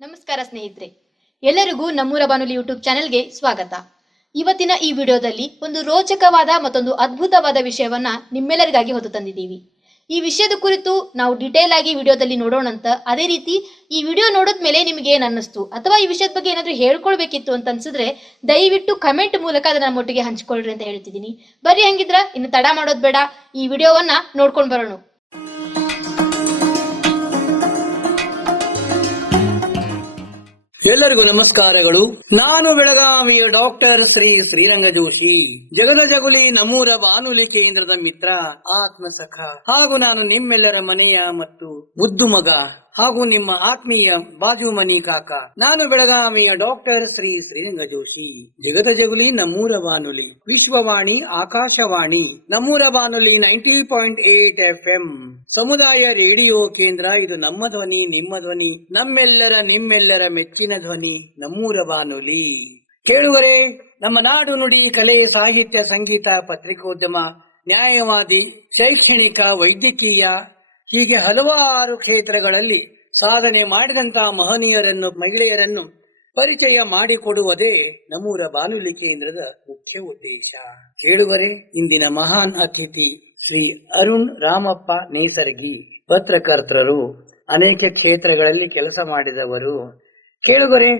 ನಮಸ್ಕಾರ ಸ್ನೇಹಿತರೆ, ಎಲ್ಲರಿಗೂ ನಮ್ಮೂರ ಬಾನುಲಿ ಯೂಟ್ಯೂಬ್ ಚಾನೆಲ್ಗೆ ಸ್ವಾಗತ. ಇವತ್ತಿನ ಈ ವಿಡಿಯೋದಲ್ಲಿ ಒಂದು ರೋಚಕವಾದ ಮತ್ತೊಂದು ಅದ್ಭುತವಾದ ವಿಷಯವನ್ನ ನಿಮ್ಮೆಲ್ಲರಿಗಾಗಿ ಹೊತ್ತು ತಂದಿದ್ದೀವಿ. ಈ ವಿಷಯದ ಕುರಿತು ನಾವು ಡಿಟೇಲ್ ಆಗಿ ವಿಡಿಯೋದಲ್ಲಿ ನೋಡೋಣಂತ. ಅದೇ ರೀತಿ ಈ ವಿಡಿಯೋ ನೋಡಿದ್ಮೇಲೆ ನಿಮಗೆ ಏನು ಅನ್ನಿಸ್ತು ಅಥವಾ ಈ ವಿಷಯದ ಬಗ್ಗೆ ಏನಾದರೂ ಹೇಳ್ಕೊಳ್ಬೇಕಿತ್ತು ಅಂತ ಅನ್ಸಿದ್ರೆ ದಯವಿಟ್ಟು ಕಮೆಂಟ್ ಮೂಲಕ ಅದನ್ನ ನಮ್ಮೊಟ್ಟಿಗೆ ಹಂಚಿಕೊಳ್ಳ್ರಿ ಅಂತ ಹೇಳ್ತಿದ್ದೀನಿ. ಬರ್ರಿ, ಹಂಗಿದ್ರ ಇನ್ನು ತಡ ಮಾಡೋದು ಬೇಡ, ಈ ವಿಡಿಯೋವನ್ನ ನೋಡ್ಕೊಂಡು ಬರೋಣ. ಎಲ್ಲರಿಗೂ ನಮಸ್ಕಾರಗಳು. ನಾನು ಬೆಳಗಾವಿಯ ಡಾಕ್ಟರ್ ಶ್ರೀರಂಗ ಜೋಶಿ, ಜಗದ ಜಗುಲಿ ನಮ್ಮೂರ ಬಾನುಲಿ ಕೇಂದ್ರದ ಮಿತ್ರ, ಆತ್ಮಸಖ ಹಾಗೂ ನಾನು ನಿಮ್ಮೆಲ್ಲರ ಮನೆಯ ಮತ್ತು ಮುದ್ದು ಮಗ ಹಾಗೂ ನಿಮ್ಮ ಆತ್ಮೀಯ ಬಾಜು ಮನಿ ಕಾಕ. ನಾನು ಬೆಳಗಾವಿಯ ಡಾಕ್ಟರ್ ಶ್ರೀರಂಗ ಜೋಶಿ, ಜಗದ ಜಗುಲಿ ನಮ್ಮೂರ ಬಾನುಲಿ, ವಿಶ್ವವಾಣಿ ಆಕಾಶವಾಣಿ ನಮ್ಮೂರ ಬಾನುಲಿ 90.8 FM ಸಮುದಾಯ ರೇಡಿಯೋ ಕೇಂದ್ರ. ಇದು ನಮ್ಮ ಧ್ವನಿ, ನಿಮ್ಮ ಧ್ವನಿ, ನಿಮ್ಮೆಲ್ಲರ ಮೆಚ್ಚಿನ ಧ್ವನಿ ನಮ್ಮೂರ ಬಾನುಲಿ. ಕೇಳುವರೆ, ನಮ್ಮ ನಾಡು ನುಡಿ, ಕಲೆ, ಸಾಹಿತ್ಯ, ಸಂಗೀತ, ಪತ್ರಿಕೋದ್ಯಮ, ನ್ಯಾಯವಾದಿ, ಶೈಕ್ಷಣಿಕ, ವೈದ್ಯಕೀಯ ಹೀಗೆ ಹಲವಾರು ಕ್ಷೇತ್ರಗಳಲ್ಲಿ ಸಾಧನೆ ಮಾಡಿದಂತಹ ಮಹನೀಯರನ್ನು, ಮಹಿಳೆಯರನ್ನು ಪರಿಚಯ ಮಾಡಿಕೊಡುವುದೇ ನಮ್ಮೂರ ಬಾನುಲಿ ಕೇಂದ್ರದ ಮುಖ್ಯ ಉದ್ದೇಶ. ಕೇಳುವರೆ, ಇಂದಿನ ಮಹಾನ್ ಅತಿಥಿ ಶ್ರೀ ಅರುಣ್ ರಾಮಪ್ಪ ನೇಸರ್ಗಿ, ಪತ್ರಕರ್ತರು, ಅನೇಕ ಕ್ಷೇತ್ರಗಳಲ್ಲಿ ಕೆಲಸ ಮಾಡಿದವರು. ಕೇಳುಗರೆ,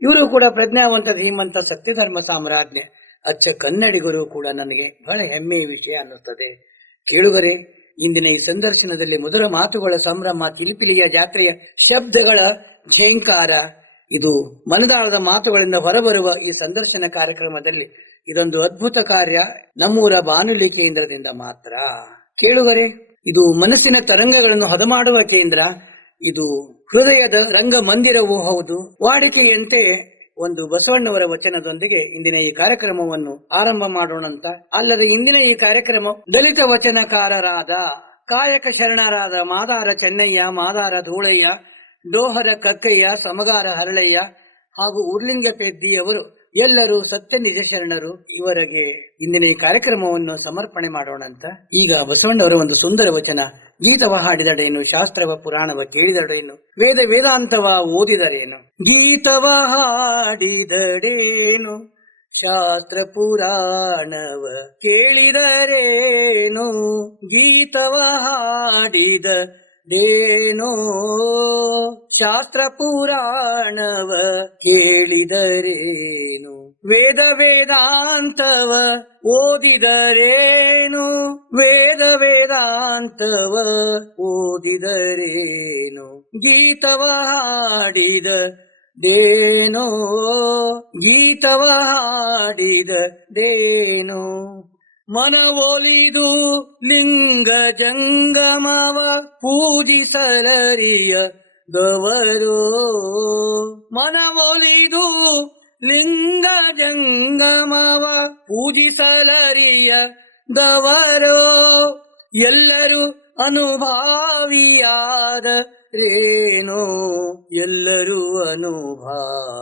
ಇವರು ಕೂಡ ಪ್ರಜ್ಞಾವಂತ, ಧೀಮಂತ, ಸತ್ಯಧರ್ಮ ಸಾಮ್ರಾಜ್ಞೆ, ಅಚ್ಚ ಕನ್ನಡಿಗರು ಕೂಡ ನನಗೆ ಬಹಳ ಹೆಮ್ಮೆಯ ವಿಷಯ ಅನ್ನುತ್ತದೆ. ಕೇಳುಗರೆ, ಇಂದಿನ ಈ ಸಂದರ್ಶನದಲ್ಲಿ ಮಧುರ ಮಾತುಗಳ ಸಂಭ್ರಮ, ಕಿಲಿಪಿಲಿಯ ಜಾತ್ರೆಯ ಶಬ್ದಗಳ ಝೇಂಕಾರ, ಇದು ಮನದಾಳದ ಮಾತುಗಳಿಂದ ಹೊರಬರುವ ಈ ಸಂದರ್ಶನ ಕಾರ್ಯಕ್ರಮದಲ್ಲಿ ಇದೊಂದು ಅದ್ಭುತ ಕಾರ್ಯ ನಮ್ಮೂರ ಬಾನುಲಿ ಕೇಂದ್ರದಿಂದ ಮಾತ್ರ. ಕೇಳುಗರೆ, ಇದು ಮನಸ್ಸಿನ ತರಂಗಗಳನ್ನು ಹದಮಾಡುವ ಕೇಂದ್ರ, ಇದು ಹೃದಯದ ರಂಗ ಮಂದಿರವೂ ಹೌದು. ವಾಡಿಕೆಯಂತೆ ಒಂದು ಬಸವಣ್ಣವರ ವಚನದೊಂದಿಗೆ ಇಂದಿನ ಈ ಕಾರ್ಯಕ್ರಮವನ್ನು ಆರಂಭ ಮಾಡೋಣಂತ. ಅಲ್ಲದೆ ಇಂದಿನ ಈ ಕಾರ್ಯಕ್ರಮ ದಲಿತ ವಚನಕಾರರಾದ, ಕಾಯಕ ಶರಣರಾದ ಮಾದಾರ ಚೆನ್ನಯ್ಯ, ಮಾದಾರ ಧೂಳಯ್ಯ, ಡೋಹರ ಕಕ್ಕಯ್ಯ, ಸಮಗಾರ ಹರಳಯ್ಯ ಹಾಗೂ ಉರ್ಲಿಂಗ ಪೆದ್ದಿಯವರು ಎಲ್ಲರೂ ಸತ್ಯ ನಿಜ ಶರಣರು. ಇವರಿಗೆ ಇಂದಿನ ಈ ಕಾರ್ಯಕ್ರಮವನ್ನು ಸಮರ್ಪಣೆ ಮಾಡೋಣಂತ. ಈಗ ಬಸವಣ್ಣವರ ಒಂದು ಸುಂದರ ವಚನ: ಗೀತವ ಹಾಡಿದಡೇನು, ಶಾಸ್ತ್ರವ ಪುರಾಣವ ಕೇಳಿದಡೇನು, ವೇದ ವೇದಾಂತವ ಓದಿದರೇನು. ಗೀತವ ಹಾಡಿದಡೇನು, ಶಾಸ್ತ್ರ ಪುರಾಣವ ಕೇಳಿದರೇನು. ಗೀತವ ಹಾಡಿದಡೇನೋ, ಶಾಸ್ತ್ರ ಪುರಾಣವ ಕೇಳಿದರೇನು. ವೇದ ವೇದಾಂತವ ಓದಿದರೇನು, ವೇದ ವೇದಾಂತವ ಓದಿದರೇನು. ಗೀತವ ಹಾಡಿದಡೇನೋ, ಗೀತವ ಹಾಡಿದಡೇನೋ. ಮನವೊಲಿದು ಲಿಂಗ ಜಂಗಮವ ಪೂಜಿಸಲರಿಯ ದವರೋ. ಮನವೊಲಿದು ಲಿಂಗ ಜಂಗಮವ ಪೂಜಿಸಲರಿಯ ದವರೋ. ಎಲ್ಲರೂ ಅನುಭಾವಿಯಾದರೇನೋ, ಎಲ್ಲರೂ ಅನುಭಾವಿಯಾದರೇನು.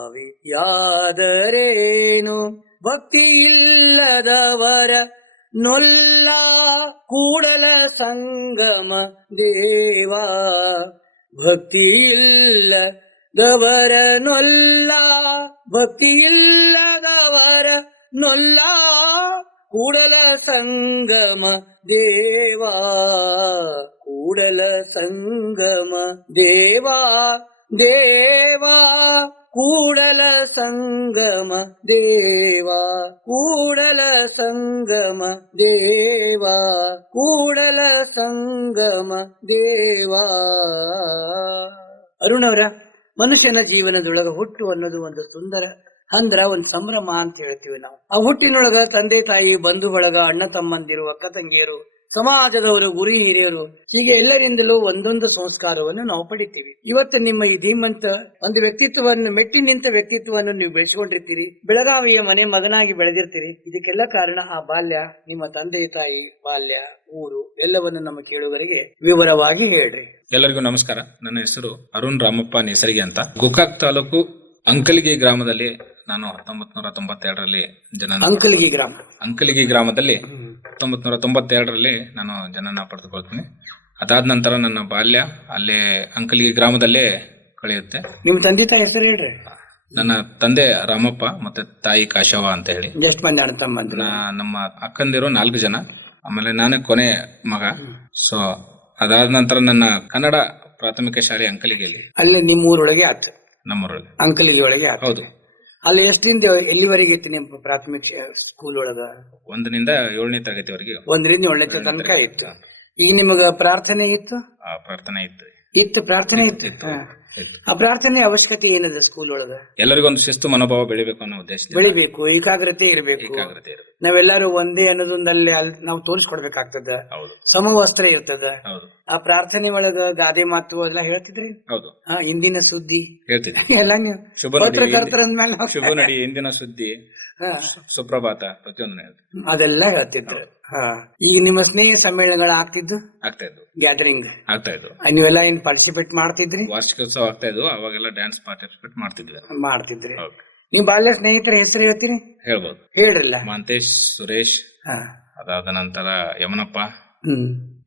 ಭಕ್ತಿ ಇಲ್ಲದವರ ನೊಲ್ಲ ಕೂಡಲ ಸಂಗಮ ದೇವಾ. ಭಕ್ತಿ ಇಲ್ಲದವರ ನೊಲ್ಲ, ಭಕ್ತಿ ಇಲ್ಲದವರ ನೊಲ್ಲ ಕೂಡಲ ಸಂಗಮ ದೇವಾ. ಕೂಡಲ ಸಂಗಮ ದೇವಾ, ದೇವಾ ಕೂಡಲ ಸಂಗಮ ದೇವಾ. ಕೂಡಲ ಸಂಗಮ ದೇವಾ, ಕೂಡಲ ಸಂಗಮ ದೇವಾ. ಅರುಣವರ ಮನುಷ್ಯನ ಜೀವನದೊಳಗ ಹುಟ್ಟು ಅನ್ನೋದು ಒಂದು ಸುಂದರ ಅಂದ್ರ ಒಂದು ಸಂಭ್ರಮ ಅಂತ ಹೇಳ್ತೀವಿ ನಾವು. ಆ ಹುಟ್ಟಿನೊಳಗ ತಂದೆ ತಾಯಿ, ಬಂಧು ಬಳಗ, ಅಣ್ಣ ತಮ್ಮಂದಿರು, ಅಕ್ಕ ತಂಗಿಯರು, ಸಮಾಜದವರು, ಗುರಿ ಹಿರಿಯರು, ಹೀಗೆ ಎಲ್ಲರಿಂದಲೂ ಒಂದೊಂದು ಸಂಸ್ಕಾರವನ್ನು ನಾವು ಪಡಿತೀವಿ. ಇವತ್ತು ನಿಮ್ಮ ಈ ಧೀಮಂತ ಒಂದು ವ್ಯಕ್ತಿತ್ವವನ್ನು, ಮೆಟ್ಟಿ ನಿಂತ ವ್ಯಕ್ತಿತ್ವವನ್ನು ನೀವು ಬೆಳೆಸಿಕೊಂಡಿರ್ತೀರಿ. ಬೆಳಗಾವಿಯ ಮನೆ ಮಗನಾಗಿ ಬೆಳೆದಿರ್ತೀರಿ. ಇದಕ್ಕೆಲ್ಲ ಕಾರಣ ಆ ಬಾಲ್ಯ, ನಿಮ್ಮ ತಂದೆ ತಾಯಿ ಬಾಲ್ಯ, ಊರು ಎಲ್ಲವನ್ನು ನಮ್ಮ ಕೇಳುಗರಿಗೆ ವಿವರವಾಗಿ ಹೇಳ್ರಿ. ಎಲ್ಲರಿಗೂ ನಮಸ್ಕಾರ. ನನ್ನ ಹೆಸರು ಅರುಣ್ ರಾಮಪ್ಪ ನೇಸರ್ಗಿ ಅಂತ. ಗೋಕಾಕ್ ತಾಲೂಕು ಅಂಕಲಿಗಿ ಗ್ರಾಮದಲ್ಲಿ ನಾನು 1992ರಲ್ಲಿ ಅಂಕಲಿಗಿ ಗ್ರಾಮದಲ್ಲಿ 1992ರಲ್ಲಿ ನಾನು ಜನನ ಪಡೆದುಕೊಳ್ತೀನಿ. ಅದಾದ ನಂತರ ನನ್ನ ಬಾಲ್ಯ ಅಲ್ಲೇ ಅಂಕಲಿಗಿ ಗ್ರಾಮದಲ್ಲೇ ಕಳೆಯುತ್ತೆ. ನಿಮ್ ತಂದೆ ತಾಯಿ ಹೆಸರು ಹೇಳ್ರಿ. ನನ್ನ ತಂದೆ ರಾಮಪ್ಪ ಮತ್ತೆ ತಾಯಿ ಕಾಶವ ಅಂತ ಹೇಳಿ. ಎಷ್ಟು ಮಂದಿ ಅಣ್ಣ ತಮ್ಮಂದ್ರು? ನಮ್ಮ ಅಕ್ಕಂದಿರು 4 ಜನ, ಆಮೇಲೆ ನಾನೇ ಕೊನೆ ಮಗ. ಸೊ ಅದಾದ ನಂತರ ನನ್ನ ಕನ್ನಡ ಪ್ರಾಥಮಿಕ ಶಾಲೆ ಅಂಕಲಿಗೆಯಲ್ಲಿ, ಅಲ್ಲಿ ನಿಮ್ಮ ಊರೊಳಗೆ ಆತು, ನಮ್ಮೂರಲ್ಲಿ ಅಂಕಲಿಗೆ ಒಳಗೆ ಆತು. ಹೌದು. ಅಲ್ಲಿ ಎಷ್ಟರಿಂದ ಎಲ್ಲಿವರೆಗೆ ಇತ್ತು ನಿಮ್ಮ ಪ್ರಾಥಮಿಕ ಸ್ಕೂಲ್ ಒಳಗ? 1ರಿಂದ 7ನೇ ತರಗತಿವರೆಗೆ 1ರಿಂದ 7ನೇ ತನಕ ಇತ್ತು. ಈಗ ನಿಮಗ ಪ್ರಾರ್ಥನೆ ಇತ್ತು? ಪ್ರಾರ್ಥನೆ ಇತ್ತು. ಪ್ರಾರ್ಥನೆ ಇತ್ತು. ಆ ಪ್ರಾರ್ಥನೆ ಅವಶ್ಯಕತೆ ಏನದ ಸ್ಕೂಲ್ ಒಳಗ? ಎಲ್ಲರಿಗೂ ಒಂದು ಶಿಸ್ತು ಮನೋಭಾವ ಬೆಳಿಬೇಕು ಅನ್ನೋ ಉದ್ದೇಶ. ಬೆಳಿಬೇಕು, ಏಕಾಗ್ರತೆ ಇರಬೇಕು. ನಾವೆಲ್ಲರೂ ಒಂದೇ ಅನ್ನೋದೊಂದಲ್ಲಿ ನಾವು ತೋರಿಸ್ಕೊಡ್ಬೇಕಾಗ್ತದ. ಸಮವಸ್ತ್ರ ಇರ್ತದ. ಆ ಪ್ರಾರ್ಥನೆ ಒಳಗ ಗಾದೆ ಮಾತು ಎಲ್ಲ ಹೇಳ್ತಿದ್ರಿ. ಹೌದು. ಇಂದಿನ ಸುದ್ದಿ ಹೇಳ್ತಿದ್ರಿ ಎಲ್ಲ ನೀವು ಪತ್ರಕರ್ತರ ಅಂದ್ಮೇಲೆ ಶುಭ ನಡಿ, ಇಂದಿನ ಸುದ್ದಿ, ಸುಪ್ರಭಾತ, ಪ್ರತಿಯೊಂದು ಅದೆಲ್ಲ ಹೇಳ್ತಿದ್ರು. ಈಗ ನಿಮ್ಮ ಸ್ನೇಹ ಸಮ್ಮೇಳನಗಳು ಆಗ್ತಾ ಇದ್ದು, ಗ್ಯಾದರಿಂಗ್ ಆಗ್ತಾ ಇದ್ರು. ನೀವೆಲ್ಲ ಏನ್ ಪಾರ್ಟಿಸಿಪೇಟ್ ಮಾಡ್ತಿದ್ರಿ? ವಾರ್ಷಿಕೋತ್ಸವ ಆಗ್ತಾ ಇದ್ವು, ಅವಾಗೆಲ್ಲ ಡ್ಯಾನ್ಸ್ ಪಾರ್ಟಿಸಿಪೇಟ್ ಮಾಡ್ತಿದ್ರಿ. ನೀವು ಬಾಲ್ಯ ಸ್ನೇಹಿತರ ಹೆಸರು ಹೇಳ್ತೀರಿ? ಹೇಳ್ಬೋದು, ಹೇಳ್ರಲ್ಲ. ಮಾಂತೇಶ್, ಸುರೇಶ್, ಅದಾದ ನಂತರ ಯಮನಪ್ಪ,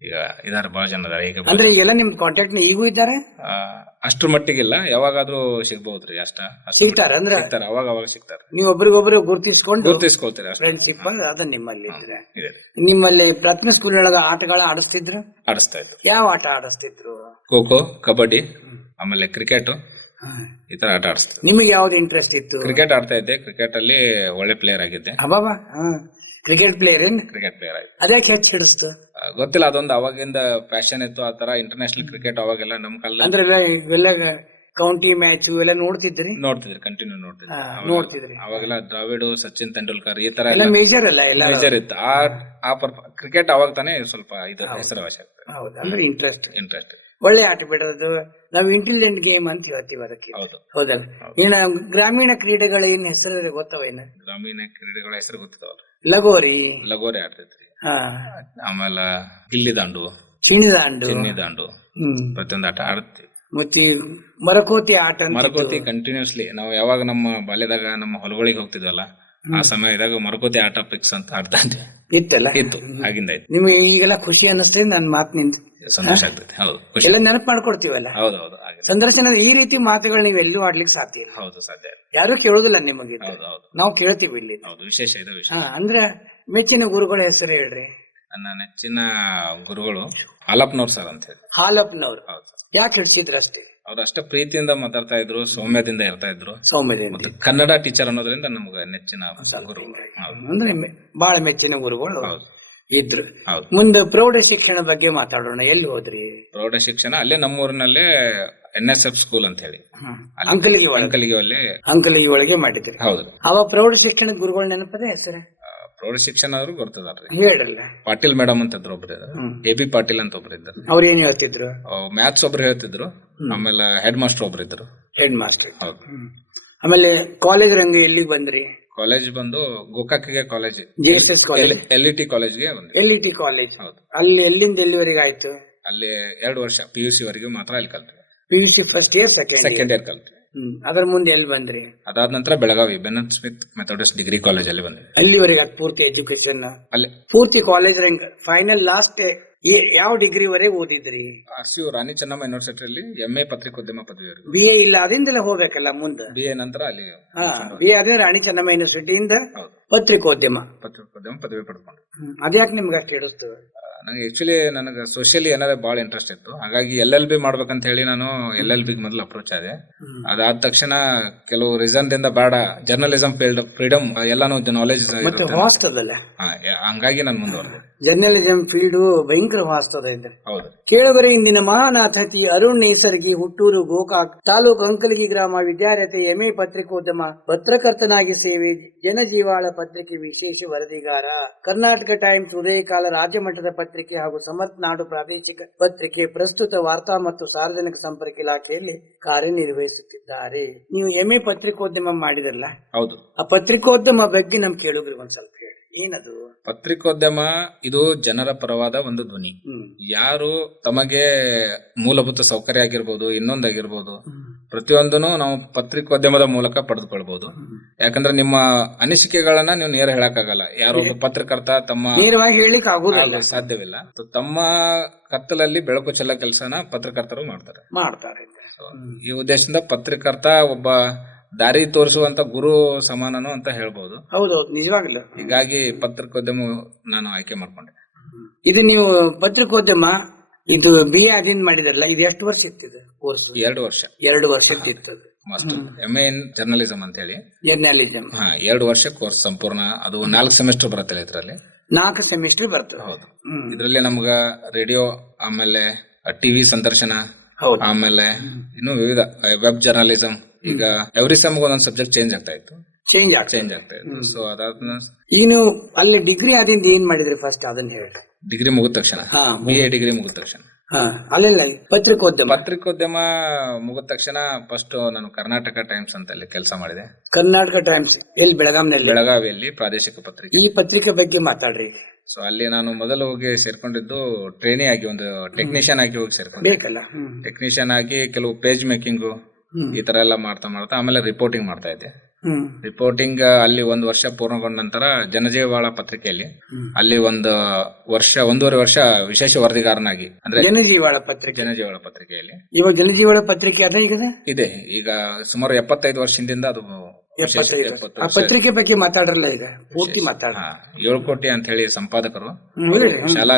ಈಗ ಇದಾರೆ ಬಹಳ ಜನ ಇದಾರೆ. ಈಗ ಅಂದ್ರೆ ಈಗೆಲ್ಲ ನಿಮ್ ಕಾಂಟ್ಯಾಕ್ಟ್ ಈಗೂ ಇದ್ದಾರೆ? ಅಷ್ಟ್ರ ಮಟ್ಟಿಗಿಲ್ಲ, ಯಾವಾಗಾದ್ರೂ ಸಿಗ್ಬಹುದ್ರಿ. ಸಿಗ್ತಾರ ಅಂದ್ರೆ ಅವಾಗ ಸಿಗ್ತಾರ. ನೀವು ಒಬ್ರಿಗೊಬ್ರು ಗುರ್ತಿಸ್ಕೊಳ್ತೀರ. ಫ್ರೆಂಡ್ಶಿಪ್ ಅದ ನಿಮ್ಮಲ್ಲಿ ಇದ್ರೆ. ನಿಮ್ಮಲ್ಲಿ ಪ್ರಾಥಮಿಕ ಸ್ಕೂಲ್ ಒಳಗ ಆಟಗಳ ಆಡಿಸ್ತಿದ್ರು? ಆಡಿಸ್ತಾ ಇದ್ರು. ಯಾವ ಆಟ ಆಡಿಸ್ತಿದ್ರು? ಖೋ-ಖೋ, ಕಬಡ್ಡಿ, ಆಮೇಲೆ ಕ್ರಿಕೆಟ್, ಈ ತರ ಆಟ ಆಡಿಸ್ತಿದ್ರು. ನಿಮಗೆ ಯಾವ್ದು ಇಂಟ್ರೆಸ್ಟ್ ಇತ್ತು? ಕ್ರಿಕೆಟ್ ಆಡ್ತಾ ಇದ್ದೆ. ಕ್ರಿಕೆಟ್ ಅಲ್ಲಿ ಒಳ್ಳೆ ಪ್ಲೇಯರ್ ಆಗಿದ್ದೆ. ಅಬ್ಬಾ, ಕ್ರಿಕೆಟ್ ಪ್ಲೇಯರ್ ಆಯ್ತು. ಅದ್ಯಾಕೆ ಹೆಚ್ಚು ಹಿಡಿಸ್ತು? ಗೊತ್ತಿಲ್ಲ, ಅದೊಂದು ಅವಾಗಿಂದ ಪ್ಯಾಷನ್ ಇತ್ತು. ಆತರ ಇಂಟರ್ನ್ಯಾಷನಲ್ ಕ್ರಿಕೆಟ್ ಅವಾಗೆಲ್ಲ ನಮ್ ಕಾಲ ಅಂದ್ರೆ ಇವೆಲ್ಲ ಕೌಂಟಿ ಮ್ಯಾಚ್ ಇವೆಲ್ಲ ನೋಡ್ತಿದ್ರಿ? ಕಂಟಿನ್ಯೂ ನೋಡ್ತಿದ್ರಿ. ಅವಾಗೆಲ್ಲ ದ್ರಾವಿಡ್, ಸಚಿನ್ ತೆಂಡೂಲ್ಕರ್ ಈ ತರ ಮೇಜರ್ ಅಲ್ಲ, ಮೇಜರ್ ಇತ್ತು. ಕ್ರಿಕೆಟ್ ಅವಾಗ ತಾನೇ ಸ್ವಲ್ಪ ಇದು ಹೆಸರುವಾಸಿ ಆಗ್ತದೆ. ಹೌದು, ಅಂದ್ರೆ ಇಂಟ್ರೆಸ್ಟ್. ಒಳ್ಳೆ ಆಟ ಬಿಡೋದು. ನಾವು ಇಂಟೆಲಿಜೆಂಟ್ ಗೇಮ್ ಅಂತ ಹೇಳ್ತೀವಿ ಅದಕ್ಕೆ. ಹೌದಲ್ಲ? ಇನ್ನ ಗ್ರಾಮೀಣ ಕ್ರೀಡೆಗಳ ಏನ್ ಹೆಸರು ಗೊತ್ತವೇನ? ಗ್ರಾಮೀಣ ಕ್ರೀಡೆಗಳ ಹೆಸರು ಗೊತ್ತಿದಾವ. ಲಗೋರಿ ಆಡ್ತೈತ್ರಿ. ಆಮೇಲೆ ಗಿಲ್ಲಿ ದಾಂಡು, ಚಿನ್ನಿ ದಾಂಡು, ಪ್ರತಿಯೊಂದು ಆಟ ಆಡ್ತೀವಿ. ಮತ್ತೆ ಮರಕೋತಿ ಆಟ. ಮರಕೋತಿ ಕಂಟಿನ್ಯೂಸ್ಲಿ ನಾವು ಯಾವಾಗ ನಮ್ಮ ಬಾಲ್ಯದಾಗ ನಮ್ಮ ಹೊಲಗಳಿಗೆ ಹೋಗ್ತಿದ್ವಲ್ಲ, ಆ ಸಮಯದಾಗ ಮರಕೋತಿ ಆಟ ಫಿಕ್ಸ್ ಅಂತ ಆಡ್ತಾ ಇತ್ತು. ಆಗಿಂದ ನಿಮ್ಗೆ ಈಗೆಲ್ಲ ಖುಷಿ ಅನ್ನಿಸ್ತದೆ ನನ್ನ ಮಾತಿನಿಂದ? ಸಂತೋಷ ಆಗ್ತೈತಿ. ಹೌದು, ಎಲ್ಲ ನೆನಪು ಮಾಡ್ಕೊಡ್ತೀವಲ್ಲ. ಹೌದು. ಸಂದರ್ಶನದ ಈ ರೀತಿ ಮಾತುಗಳು ನೀವು ಎಲ್ಲೂ ಆಡ್ಲಿಕ್ಕೆ ಸಾಧ್ಯ ಇಲ್ಲ. ಹೌದು, ಸಾಧ್ಯ. ಯಾರು ಕೇಳೋದಿಲ್ಲ ನಿಮಗೆ, ನಾವು ಕೇಳ್ತೀವಿ ಇಲ್ಲಿ. ವಿಶೇಷ ಇದು. ಅಂದ್ರೆ ಮೆಚ್ಚಿನ ಗುರುಗಳ ಹೆಸರು ಹೇಳ್ರಿ. ನನ್ನ ನೆಚ್ಚಿನ ಗುರುಗಳು ಹಾಲಪ್ಪನವ್ರು ಸರ್ ಅಂತ ಹೇಳಿ. ಹಾಲಪ್ಪನವ್ರು ಯಾಕೆ ಹಿಡ್ಸಿದ್ರು ಅಷ್ಟೇ? ಅವ್ರು ಅಷ್ಟೇ ಪ್ರೀತಿಯಿಂದ ಮಾತಾಡ್ತಾ ಇದ್ರು, ಸೌಮ್ಯದಿಂದ ಇರ್ತಾ ಇದ್ರು. ಸೌಮ್ಯದಿಂದ ಕನ್ನಡ ಟೀಚರ್ ಅನ್ನೋದ್ರಿಂದ ನಮ್ಗೆ ನೆಚ್ಚಿನ ಗುರು. ಅಂದ್ರೆ ಬಹಳ ಮೆಚ್ಚಿನ ಗುರುಗಳು ಇದ್ರು. ಮುಂದೆ ಪ್ರೌಢ ಶಿಕ್ಷಣ ಬಗ್ಗೆ ಮಾತಾಡೋಣ. ಎಲ್ಲಿ ಹೋದ್ರಿ? ಪ್ರೌಢ ಶಿಕ್ಷಣ ಅಲ್ಲೇ ನಮ್ಮೂರಿನಲ್ಲೇ NSF ಸ್ಕೂಲ್ ಅಂತ ಹೇಳಿ ಅಂಕಲಿಗೆ ಒಳಗೆ ಮಾಡಿದ್ರಿ. ಹೌದು. ಅವ ಪ್ರೌಢ ಶಿಕ್ಷಣ ಗುರುಗಳ ನೆನಪದ ಹೆಸರು? ಪ್ರೌಢ ಶಿಕ್ಷಣ ಅವರು ಗೊತ್ತದಾರ್ರಿ. ಹೇಳ್ರಲ್ಲ. ಪಾಟೀಲ್ ಮೇಡಮ್ ಅಂತ ಇದ್ರು, ಒಬ್ರು ಇದ್ದಾರೆ. AB ಪಾಟೀಲ್ ಅಂತ ಒಬ್ರು ಇದ್ದಾರೆ. ಅವ್ರ ಏನ್ ಹೇಳ್ತಿದ್ರು? ಮ್ಯಾಥ್ಸ್ ಒಬ್ರು ಹೇಳ್ತಿದ್ರು. ಆಮೇಲೆ ಹೆಡ್ ಮಾಸ್ಟರ್ ಒಬ್ರು ಇದ್ರು. ಹೌದು. ಆಮೇಲೆ ಕಾಲೇಜ್ ರಂಗ ಎಲ್ಲಿಗೆ ಬಂದ್ರಿ? ಕಾಲೇಜ್ ಬಂದು ಗೋಕಾಕ್ಗೆ ಕಾಲೇಜ್, JSS ಕಾಲೇಜ್, LET ಕಾಲೇಜ್ಗೆ ಬಂದ್ರಿ. LET college. ಹೌದು. ಅಲ್ಲಿ ಎಲ್ಲಿಂದ ಎಲ್ಲಿವರೆಗೆ ಆಯ್ತು? ಅಲ್ಲಿ 2 ವರ್ಷ PUC ವರೆಗೂ ಮಾತ್ರ ಅಲ್ಲಿ ಕಲ್ತ್ರಿ. PUC first year, second year ಕಲ್ತ್ರಿ. ಅದರ ಮುಂದೆ ಎಲ್ಲಿ ಬಂದ್ರಿ? ಅದಾದ ನಂತರ Belagavi Bennett Smith Methodist degree college ಅಲ್ಲಿ ಬಂದ್ವಿ. ಅಲ್ಲಿವರೆಗೆ ಪೂರ್ತಿ ಎಜುಕೇಶನ್ ಅಲ್ಲಿ, ಪೂರ್ತಿ ಕಾಲೇಜ್ ರಂಗ ಫೈನಲ್ ಲಾಸ್ಟ್ ಯಾವ ಡಿಗ್ರಿ ವರೆಗೆ ಓದಿದ್ರಿ? RCU ರಾಣಿ ಚೆನ್ನಮ್ಮ ಯೂನಿವರ್ಸಿಟಿಯಲ್ಲಿ MA ಪತ್ರಿಕೋದ್ಯಮ ಪದವಿ. BA ಇಲ್ಲ, ಅದಿಂದಲೇ ಹೋಗ್ಬೇಕಲ್ಲ ಮುಂದೆ. BA ನಂತರ ಅಲ್ಲಿ BA ಆದ್ರೆ ರಾಣಿ ಚೆನ್ನಮ್ಮ ಯೂನಿವರ್ಸಿಟಿಯಿಂದ ಪತ್ರಿಕೋದ್ಯಮ ಪದವಿ ಪಡ್ಕೊಂಡ್ರು. ಅದ್ಯಾಕೆ ನಿಮ್ಗೆ ಅಷ್ಟು ಹಿಡಿಸ್ತು? ನನಗೆ ಆಕ್ಚುಲಿ ನನಗೆ ಸೋಷಿಯಲಿ ಏನಾದ್ರೆ ಬಹಳ ಇಂಟ್ರೆಸ್ಟ್ ಇತ್ತು. ಹಾಗಾಗಿ LLB ಮಾಡ್ಬೇಕಂತ ಹೇಳಿ ನಾನು LLB ಮೊದಲು ಅಪ್ರೋಚ್ ಆದೆ. ಅದಾದ ತಕ್ಷಣ ಕೆಲವು ರೀಸನ್ ದಿಂದ ಬೇಡ, ಜರ್ನಲಿಸಂ ಫೀಲ್ಡ್ ಫ್ರೀಡಮ್ ಎಲ್ಲಾನು ನಾಲೆಜ್ ಹಂಗಾಗಿ ನಾನು ಮುಂದುವರೆದೆ. ಜರ್ನಲಿಸಂ ಫೀಲ್ಡ್ ಭಯಂಕರ ವಾಸ್ತದ ಇದೆ. ಹೌದು. ಕೇಳುಗರೆ, ಇಂದಿನ ಮಹಾನ್ ಅತಿಥಿ ಅರುಣ್ ನೇಸರ್ಗಿ, ಹುಟ್ಟೂರು ಗೋಕಾಕ್ ತಾಲೂಕು ಅಂಕಲಗಿ ಗ್ರಾಮ, ವಿದ್ಯಾರ್ಥಿ, MA ಪತ್ರಿಕೋದ್ಯಮ, ಪತ್ರಕರ್ತನಾಗಿ ಸೇವೆ, ಜನಜೀವಾಳ ಪತ್ರಿಕೆ ವಿಶೇಷ ವರದಿಗಾರ, ಕರ್ನಾಟಕ ಟೈಮ್ಸ್, ಉದಯಕಾಲ, ರಾಜ್ಯ ಮಟ್ಟದ ಪತ್ರಿಕೆ ಹಾಗೂ ಸಮರ್ಥ ನಾಡು ಪ್ರಾದೇಶಿಕ ಪತ್ರಿಕೆ, ಪ್ರಸ್ತುತ ವಾರ್ತಾ ಮತ್ತು ಸಾರ್ವಜನಿಕ ಸಂಪರ್ಕ ಇಲಾಖೆಯಲ್ಲಿ ಕಾರ್ಯನಿರ್ವಹಿಸುತ್ತಿದ್ದಾರೆ. ನೀವು MA ಪತ್ರಿಕೋದ್ಯಮ ಮಾಡಿದ್ರಲ್ಲ? ಹೌದು. ಆ ಪತ್ರಿಕೋದ್ಯಮ ಬಗ್ಗೆ ನಮ್ ಕೇಳುಗರಿಗೆ ಒಂದ್ ಸ್ವಲ್ಪ ಹೇಳಿ. ಏನದು ಪತ್ರಿಕೋದ್ಯಮ? ಇದು ಜನರ ಪರವಾದ ಒಂದು ಧ್ವನಿ. ಯಾರು ತಮಗೆ ಮೂಲಭೂತ ಸೌಕರ್ಯ ಆಗಿರ್ಬೋದು, ಇನ್ನೊಂದಾಗಿರ್ಬೋದು, ಪ್ರತಿಯೊಂದನ್ನು ನಾವು ಪತ್ರಿಕೋದ್ಯಮದ ಮೂಲಕ ಪಡೆದುಕೊಳ್ಬಹುದು. ಯಾಕಂದ್ರೆ ನಿಮ್ಮ ಅನಿಸಿಕೆಗಳನ್ನ ನೀವು ನೇರ ಹೇಳಕ್ಕಾಗಲ್ಲ. ಯಾರೋ ಒಬ್ಬ ಪತ್ರಕರ್ತ ತಮ್ಮ ನೇರವಾಗಿ ಹೇಳಿಕ್ ಆಗುದಿಲ್ಲ, ಸಾಧ್ಯವಿಲ್ಲ. ತಮ್ಮ ಕತ್ತಲಲ್ಲಿ ಬೆಳಕು ಚೆಲ್ಲ ಕೆಲಸನ ಪತ್ರಕರ್ತರು ಮಾಡ್ತಾರೆ. So, ಈ ಉದ್ದೇಶದಿಂದ ಪತ್ರಕರ್ತ ಒಬ್ಬ ದಾರಿ ತೋರಿಸುವಂತ ಗುರು ಸಮಾನನು ಅಂತ ಹೇಳ್ಬಹುದು. ಹೌದೌದು, ನಿಜವಾಗ್ಲು. ಹೀಗಾಗಿ ಪತ್ರಿಕೋದ್ಯಮ ನಾನು ಆಯ್ಕೆ ಮಾಡ್ಕೊಂಡೆ. ಇದು ನೀವು ಪತ್ರಿಕೋದ್ಯಮ ಇದು BA ಅದಿಂದ ಮಾಡಿದ್ರಲ್ಲ, ಇದು ಎಷ್ಟು ವರ್ಷ ಇತ್ತು ಕೋರ್ಸ್? 2 ವರ್ಷ. 2 ವರ್ಷದ್ದು ಮಾಸ್ಟರ್ MA ಇನ್ ಜರ್ನಲಿಸಂ ಅಂತ ಹೇಳಿ. ಜರ್ನಲಿಸಂ 2 ವರ್ಷ ಕೋರ್ಸ್ ಸಂಪೂರ್ಣ. ಅದು 4 ಸೆಮಿಸ್ಟರ್ ಬರುತ್ತೆ ಇದ್ರಲ್ಲಿ. 4 ಸೆಮಿಸ್ಟರ್ ಬರ್ತದೆ. ಹೌದು. ಇದ್ರಲ್ಲಿ ನಮ್ಗ ರೇಡಿಯೋ, ಆಮೇಲೆ ಟಿವಿ ಸಂದರ್ಶನ, ಆಮೇಲೆ ಇನ್ನು ವಿವಿಧ ವೆಬ್ ಜರ್ನಲಿಸಂ. ಈಗ ಎವ್ರಿ ಸೆಮ್ ಒಂದೊಂದು ಸಬ್ಜೆಕ್ಟ್ ಚೇಂಜ್ ಆಗ್ತಾ ಇತ್ತು. ಸೊ ಅದಾದ ಈಗ ನೀವು ಅಲ್ಲಿ ಡಿಗ್ರಿ ಆದಿಂದ ಏನ್ ಮಾಡಿದ್ರಿ ಫಸ್ಟ್ ಅದನ್ನ ಹೇಳಿ. ಡಿಗ್ರಿ ಮುಗಿದ ತಕ್ಷಣ, BA ಡಿಗ್ರಿ ಮುಗಿದ ತಕ್ಷಣ ಅಲ್ಲೆಲ್ಲ ಪತ್ರಿಕೋದ್ಯಮ ಮುಗಿದ ತಕ್ಷಣ ಫಸ್ಟ್ ನಾನು ಕರ್ನಾಟಕ ಟೈಮ್ಸ್ ಅಂತ ಅಲ್ಲಿ ಕೆಲಸ ಮಾಡಿದೆ. ಕರ್ನಾಟಕ ಟೈಮ್ಸ್ ಎಲ್ಲಿ? ಬೆಳಗಾವಿಯಲ್ಲಿ ಪ್ರಾದೇಶಿಕ ಪತ್ರಿಕೆ. ಈ ಪತ್ರಿಕೆ ಬಗ್ಗೆ ಮಾತಾಡ್ರಿ. ಸೊ ಅಲ್ಲಿ ನಾನು ಮೊದಲು ಹೋಗಿ ಸೇರ್ಕೊಂಡಿದ್ದು ಟ್ರೈನಿ ಆಗಿ, ಒಂದು ಟೆಕ್ನಿಷಿಯನ್ ಆಗಿ ಹೋಗಿ ಸೇರ್ಕೊಂಡೆ. ಟೆಕ್ನಿಷಿಯನ್ ಆಗಿ ಕೆಲವು ಪೇಜ್ ಮೇಕಿಂಗ್ ಈ ತರ ಎಲ್ಲ ಮಾಡ್ತಾ ಆಮೇಲೆ ರಿಪೋರ್ಟಿಂಗ್ ಮಾಡ್ತಾ ಇದ್ದೆ. ರಿಪೋರ್ಟಿಂಗ್ ಅಲ್ಲಿ 1 ವರ್ಷ ಪೂರ್ಣಗೊಂಡ ನಂತರ ಜನಜೀವಾಳ ಪತ್ರಿಕೆಯಲ್ಲಿ ಅಲ್ಲಿ 1.5 ವರ್ಷ ವಿಶೇಷ ವರದಿಗಾರನಾಗಿ, ಅಂದ್ರೆ ಜನಜೀವಾಳ ಪತ್ರಿಕೆಯಲ್ಲಿ. ಇವಾಗ ಜನಜೀವಾಳ ಪತ್ರಿಕೆ ಅದ ಈಗ ಇದೆ. ಈಗ ಸುಮಾರು 75 ವರ್ಷದಿಂದ ಅದು ಪತ್ರಿಕೆ ಬಗ್ಗೆ ಮಾತಾಡ್ರಲ್ಲ, ಈಗ ಪೂರ್ತಿ ಮಾತಾಡ. 7 ಕೋಟಿ ಅಂತ ಹೇಳಿ ಸಂಪಾದಕರು, ಶಾಲಾ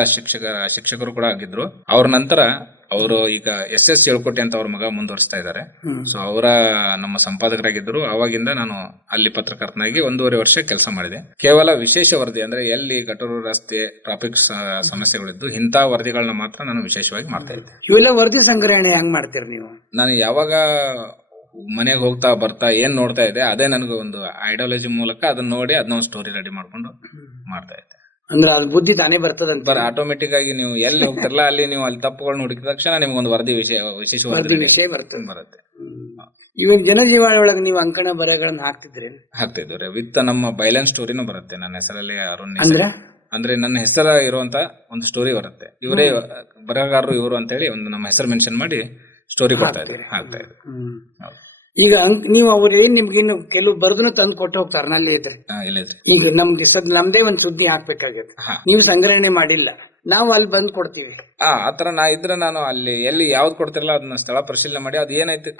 ಶಿಕ್ಷಕರು ಕೂಡ ಆಗಿದ್ರು. ಅವ್ರ ನಂತರ ಅವರು ಈಗ SS 7 ಕೋಟಿ ಅಂತ ಅವ್ರ ಮಗ ಮುಂದುವರಿಸ್ತಾ ಇದ್ದಾರೆ. ಸೊ ಅವರ ನಮ್ಮ ಸಂಪಾದಕರಾಗಿದ್ರು. ಅವಾಗಿಂದ ನಾನು ಅಲ್ಲಿ ಪತ್ರಕರ್ತನಾಗಿ 1.5 ವರ್ಷ ಕೆಲಸ ಮಾಡಿದೆ. ಕೇವಲ ವಿಶೇಷ ವರದಿ, ಅಂದ್ರೆ ಎಲ್ಲಿ ಗಟರು, ರಸ್ತೆ, ಟ್ರಾಫಿಕ್ ಸಮಸ್ಯೆಗಳಿದ್ದು ಇಂತಹ ವರದಿಗಳನ್ನ ಮಾತ್ರ ನಾನು ವಿಶೇಷವಾಗಿ ಮಾಡ್ತಾ ಇದ್ದೆ. ಇವೆಲ್ಲ ವರದಿ ಸಂಗ್ರಹಣೆ ಹೆಂಗ್ ಮಾಡ್ತೀರಿ ನೀವು? ನಾನು ಯಾವಾಗ ಮನೆಗೆ ಹೋಗ್ತಾ ಬರ್ತಾ ಏನ್ ನೋಡ್ತಾ ಇದ್ದೆ ಅದೇ ನನಗೆ ಒಂದು ಐಡಿಯಾಲಜಿ ಮೂಲಕ ಅದನ್ನ ನೋಡಿ ಅದನ್ನ ಒಂದು ಸ್ಟೋರಿ ರೆಡಿ ಮಾಡ್ಕೊಂಡು ಮಾಡ್ತಾ ಇದ್ದೆ. ಅಂದ್ರೆ ಅದು ಬುದ್ಧಿ ತಾನೇ ಬರ್ತದಂತ. ಆಟೋಮೆಟಿಕ್ ಆಗಿ ನೀವು ಎಲ್ಲಿ ಹೋಗ್ತಾರಲ್ಲ ಅಲ್ಲಿ ನೀವು ಅಲ್ಲಿ ತಪ್ಪುಗಳನ್ನ ಹುಡುಕಿದ ತಕ್ಷಣ ನಿಮ್ಗೊಂದು ವಿಶೇಷ ವಿಷಯ ಬರುತ್ತೆ. ಇವಾಗ ಜನಜೀವಾಳ ಒಳಗೆ ನೀವು ಅಂಕಣ ಬರಹಗಳನ್ನ ಹಾಕ್ತಿದ್ವಿ. ವಿತ್ ನಮ್ಮ ಬೈಲನ್ ಸ್ಟೋರಿನೂ ಬರುತ್ತೆ. ನನ್ನ ಹೆಸರಲ್ಲಿ ಅಂದ್ರೆ ನನ್ನ ಹೆಸರ ಇರುವಂತ ಒಂದು ಸ್ಟೋರಿ ಬರುತ್ತೆ. ಇವರೇ ಬರಹಗಾರರು ಇವರು ಅಂತ ಹೇಳಿ ಒಂದು ನಮ್ಮ ಹೆಸರು ಮೆನ್ಷನ್ ಮಾಡಿ ಸ್ಟೋರಿ ಕೊಡ್ತಾ ಇದ್ವಿ, ಹಾಕ್ತಾ ಇದ್ವಿ. ಈಗ ನೀವು ಅವ್ರು ಏನ್ ನಿಮ್ಗಿನ್ನು ಕೆಲವು ಬರ್ದನು ತಂದು ಕೊಟ್ಟು ಹೋಗ್ತಾರ ನಲ್ಲಿ ಇದ್ರೆ. ಈಗ ನಮ್ದೇ ಒಂದ್ ಸುದ್ದಿ ಹಾಕ್ಬೇಕಾಗತ್ತೆ, ನೀವು ಸಂಗ್ರಹಣೆ ಮಾಡಿಲ್ಲ, ನಾವು ಅಲ್ಲಿ ಬಂದ್ ಕೊಡ್ತೀವಿ. ಆತರ ಇದ್ರೆ ನಾನು ಅಲ್ಲಿ ಎಲ್ಲಿ ಯಾವ್ದು ಕೊಡ್ತಿರಲ್ಲ ಅದನ್ನ ಸ್ಥಳ ಪರಿಶೀಲನೆ ಮಾಡಿ ಅದು ಏನೈತಿ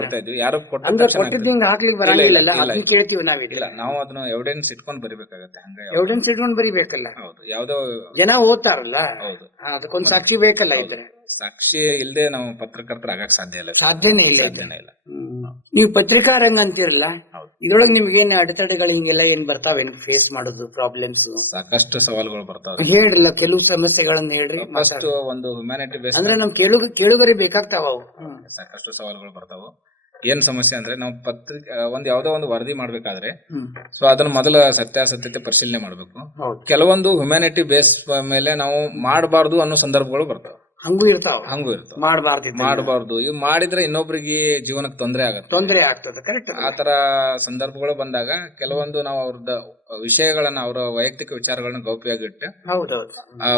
ಕೊಡ್ತಾ ಇದ್ವಿ. ಯಾರು ಕೊಟ್ಟಿದ್ದ ಹಾಕ್ಲಿಕ್ಕೆ ಬರಂಗಿಲ್ಲ, ಕೇಳ್ತೀವಿ ನಾವಿಲ್ಲ. ನಾವು ಅದನ್ನ ಎವಿಡೆನ್ಸ್ ಇಟ್ಕೊಂಡ್ ಬರಿಬೇಕಾಗತ್ತೆ. ಎವಿಡೆನ್ಸ್ ಇಟ್ಕೊಂಡ್ ಬರಿಬೇಕಲ್ಲ. ಹೌದು, ಯಾವ್ದೋ ಜನ ಓದ್ತಾರಲ್ಲ, ಅದಕ್ಕೊಂದ್ ಸಾಕ್ಷಿ ಬೇಕಲ್ಲ. ಇದ್ರೆ ಸಾಕ್ಷಿ ಇಲ್ಲದೆ ನಾವು ಪತ್ರಕರ್ತರ ಆಗಕ್ ಸಾಧ್ಯನೇ ಇಲ್ಲ. ನೀವು ಪತ್ರಿಕಾ ರಂಗ ಅಂತಿರಲ್ಲ, ಇದ್ರೊಳಗೆ ನಿಮ್ಗೇನ್ ಅಡೆತಡೆಗಳು ಹಿಂಗೆಲ್ಲ ಏನ್ ಬರ್ತಾವೇನ್ ಫೇಸ್ ಮಾಡೋದು ಪ್ರಾಬ್ಲಮ್ಸ್? ಸಾಕಷ್ಟು ಸವಾಲುಗಳು ಬರ್ತಾವ. ಹೇಳ್ರಲ್ಲ ಕೆಲವು ಸಮಸ್ಯೆಗಳನ್ನ ಹೇಳ್ರಿ. ಫಸ್ಟ್ ಒಂದು ಹ್ಯುಮ್ಯಾನಿಟಿ ಬೇಸ್ ಅಂದ್ರೆ ನಮ್ ಕೇಳುಗರಿ ಬೇಕಾಗ್ತಾವ. ಸಾಕಷ್ಟು ಸವಾಲುಗಳು ಬರ್ತಾವ. ಏನ್ ಸಮಸ್ಯೆ ಅಂದ್ರೆ ನಾವು ಯಾವ್ದೋ ಒಂದು ವರದಿ ಮಾಡ್ಬೇಕಾದ್ರೆ ಸೊ ಅದನ್ನ ಮೊದಲ ಸತ್ಯಾಸತ್ಯತೆ ಪರಿಶೀಲನೆ ಮಾಡ್ಬೇಕು. ಕೆಲವೊಂದು ಹ್ಯುಮ್ಯಾನಿಟಿ ಬೇಸ್ ಮೇಲೆ ನಾವು ಮಾಡಬಾರ್ದು ಅನ್ನೋ ಸಂದರ್ಭಗಳು ಬರ್ತಾವ. ಹಂಗೂ ಇರ್ತಾವ. ಮಾಡಬಾರ್ದು ಇವ್ ಮಾಡಿದ್ರೆ ಇನ್ನೊಬ್ರಿಗೆ ಜೀವನಕ್ಕೆ ತೊಂದರೆ ಆಗ್ತದೆ. ಕರೆಕ್ಟ್. ಆತರ ಸಂದರ್ಭಗಳು ಬಂದಾಗ ಕೆಲವೊಂದು ನಾವು ಅವ್ರದ ವಿಷಯಗಳನ್ನ, ಅವರ ವೈಯಕ್ತಿಕ ವಿಚಾರಗಳನ್ನ ಗೌಪ್ಯವಾಗಿಟ್ಟು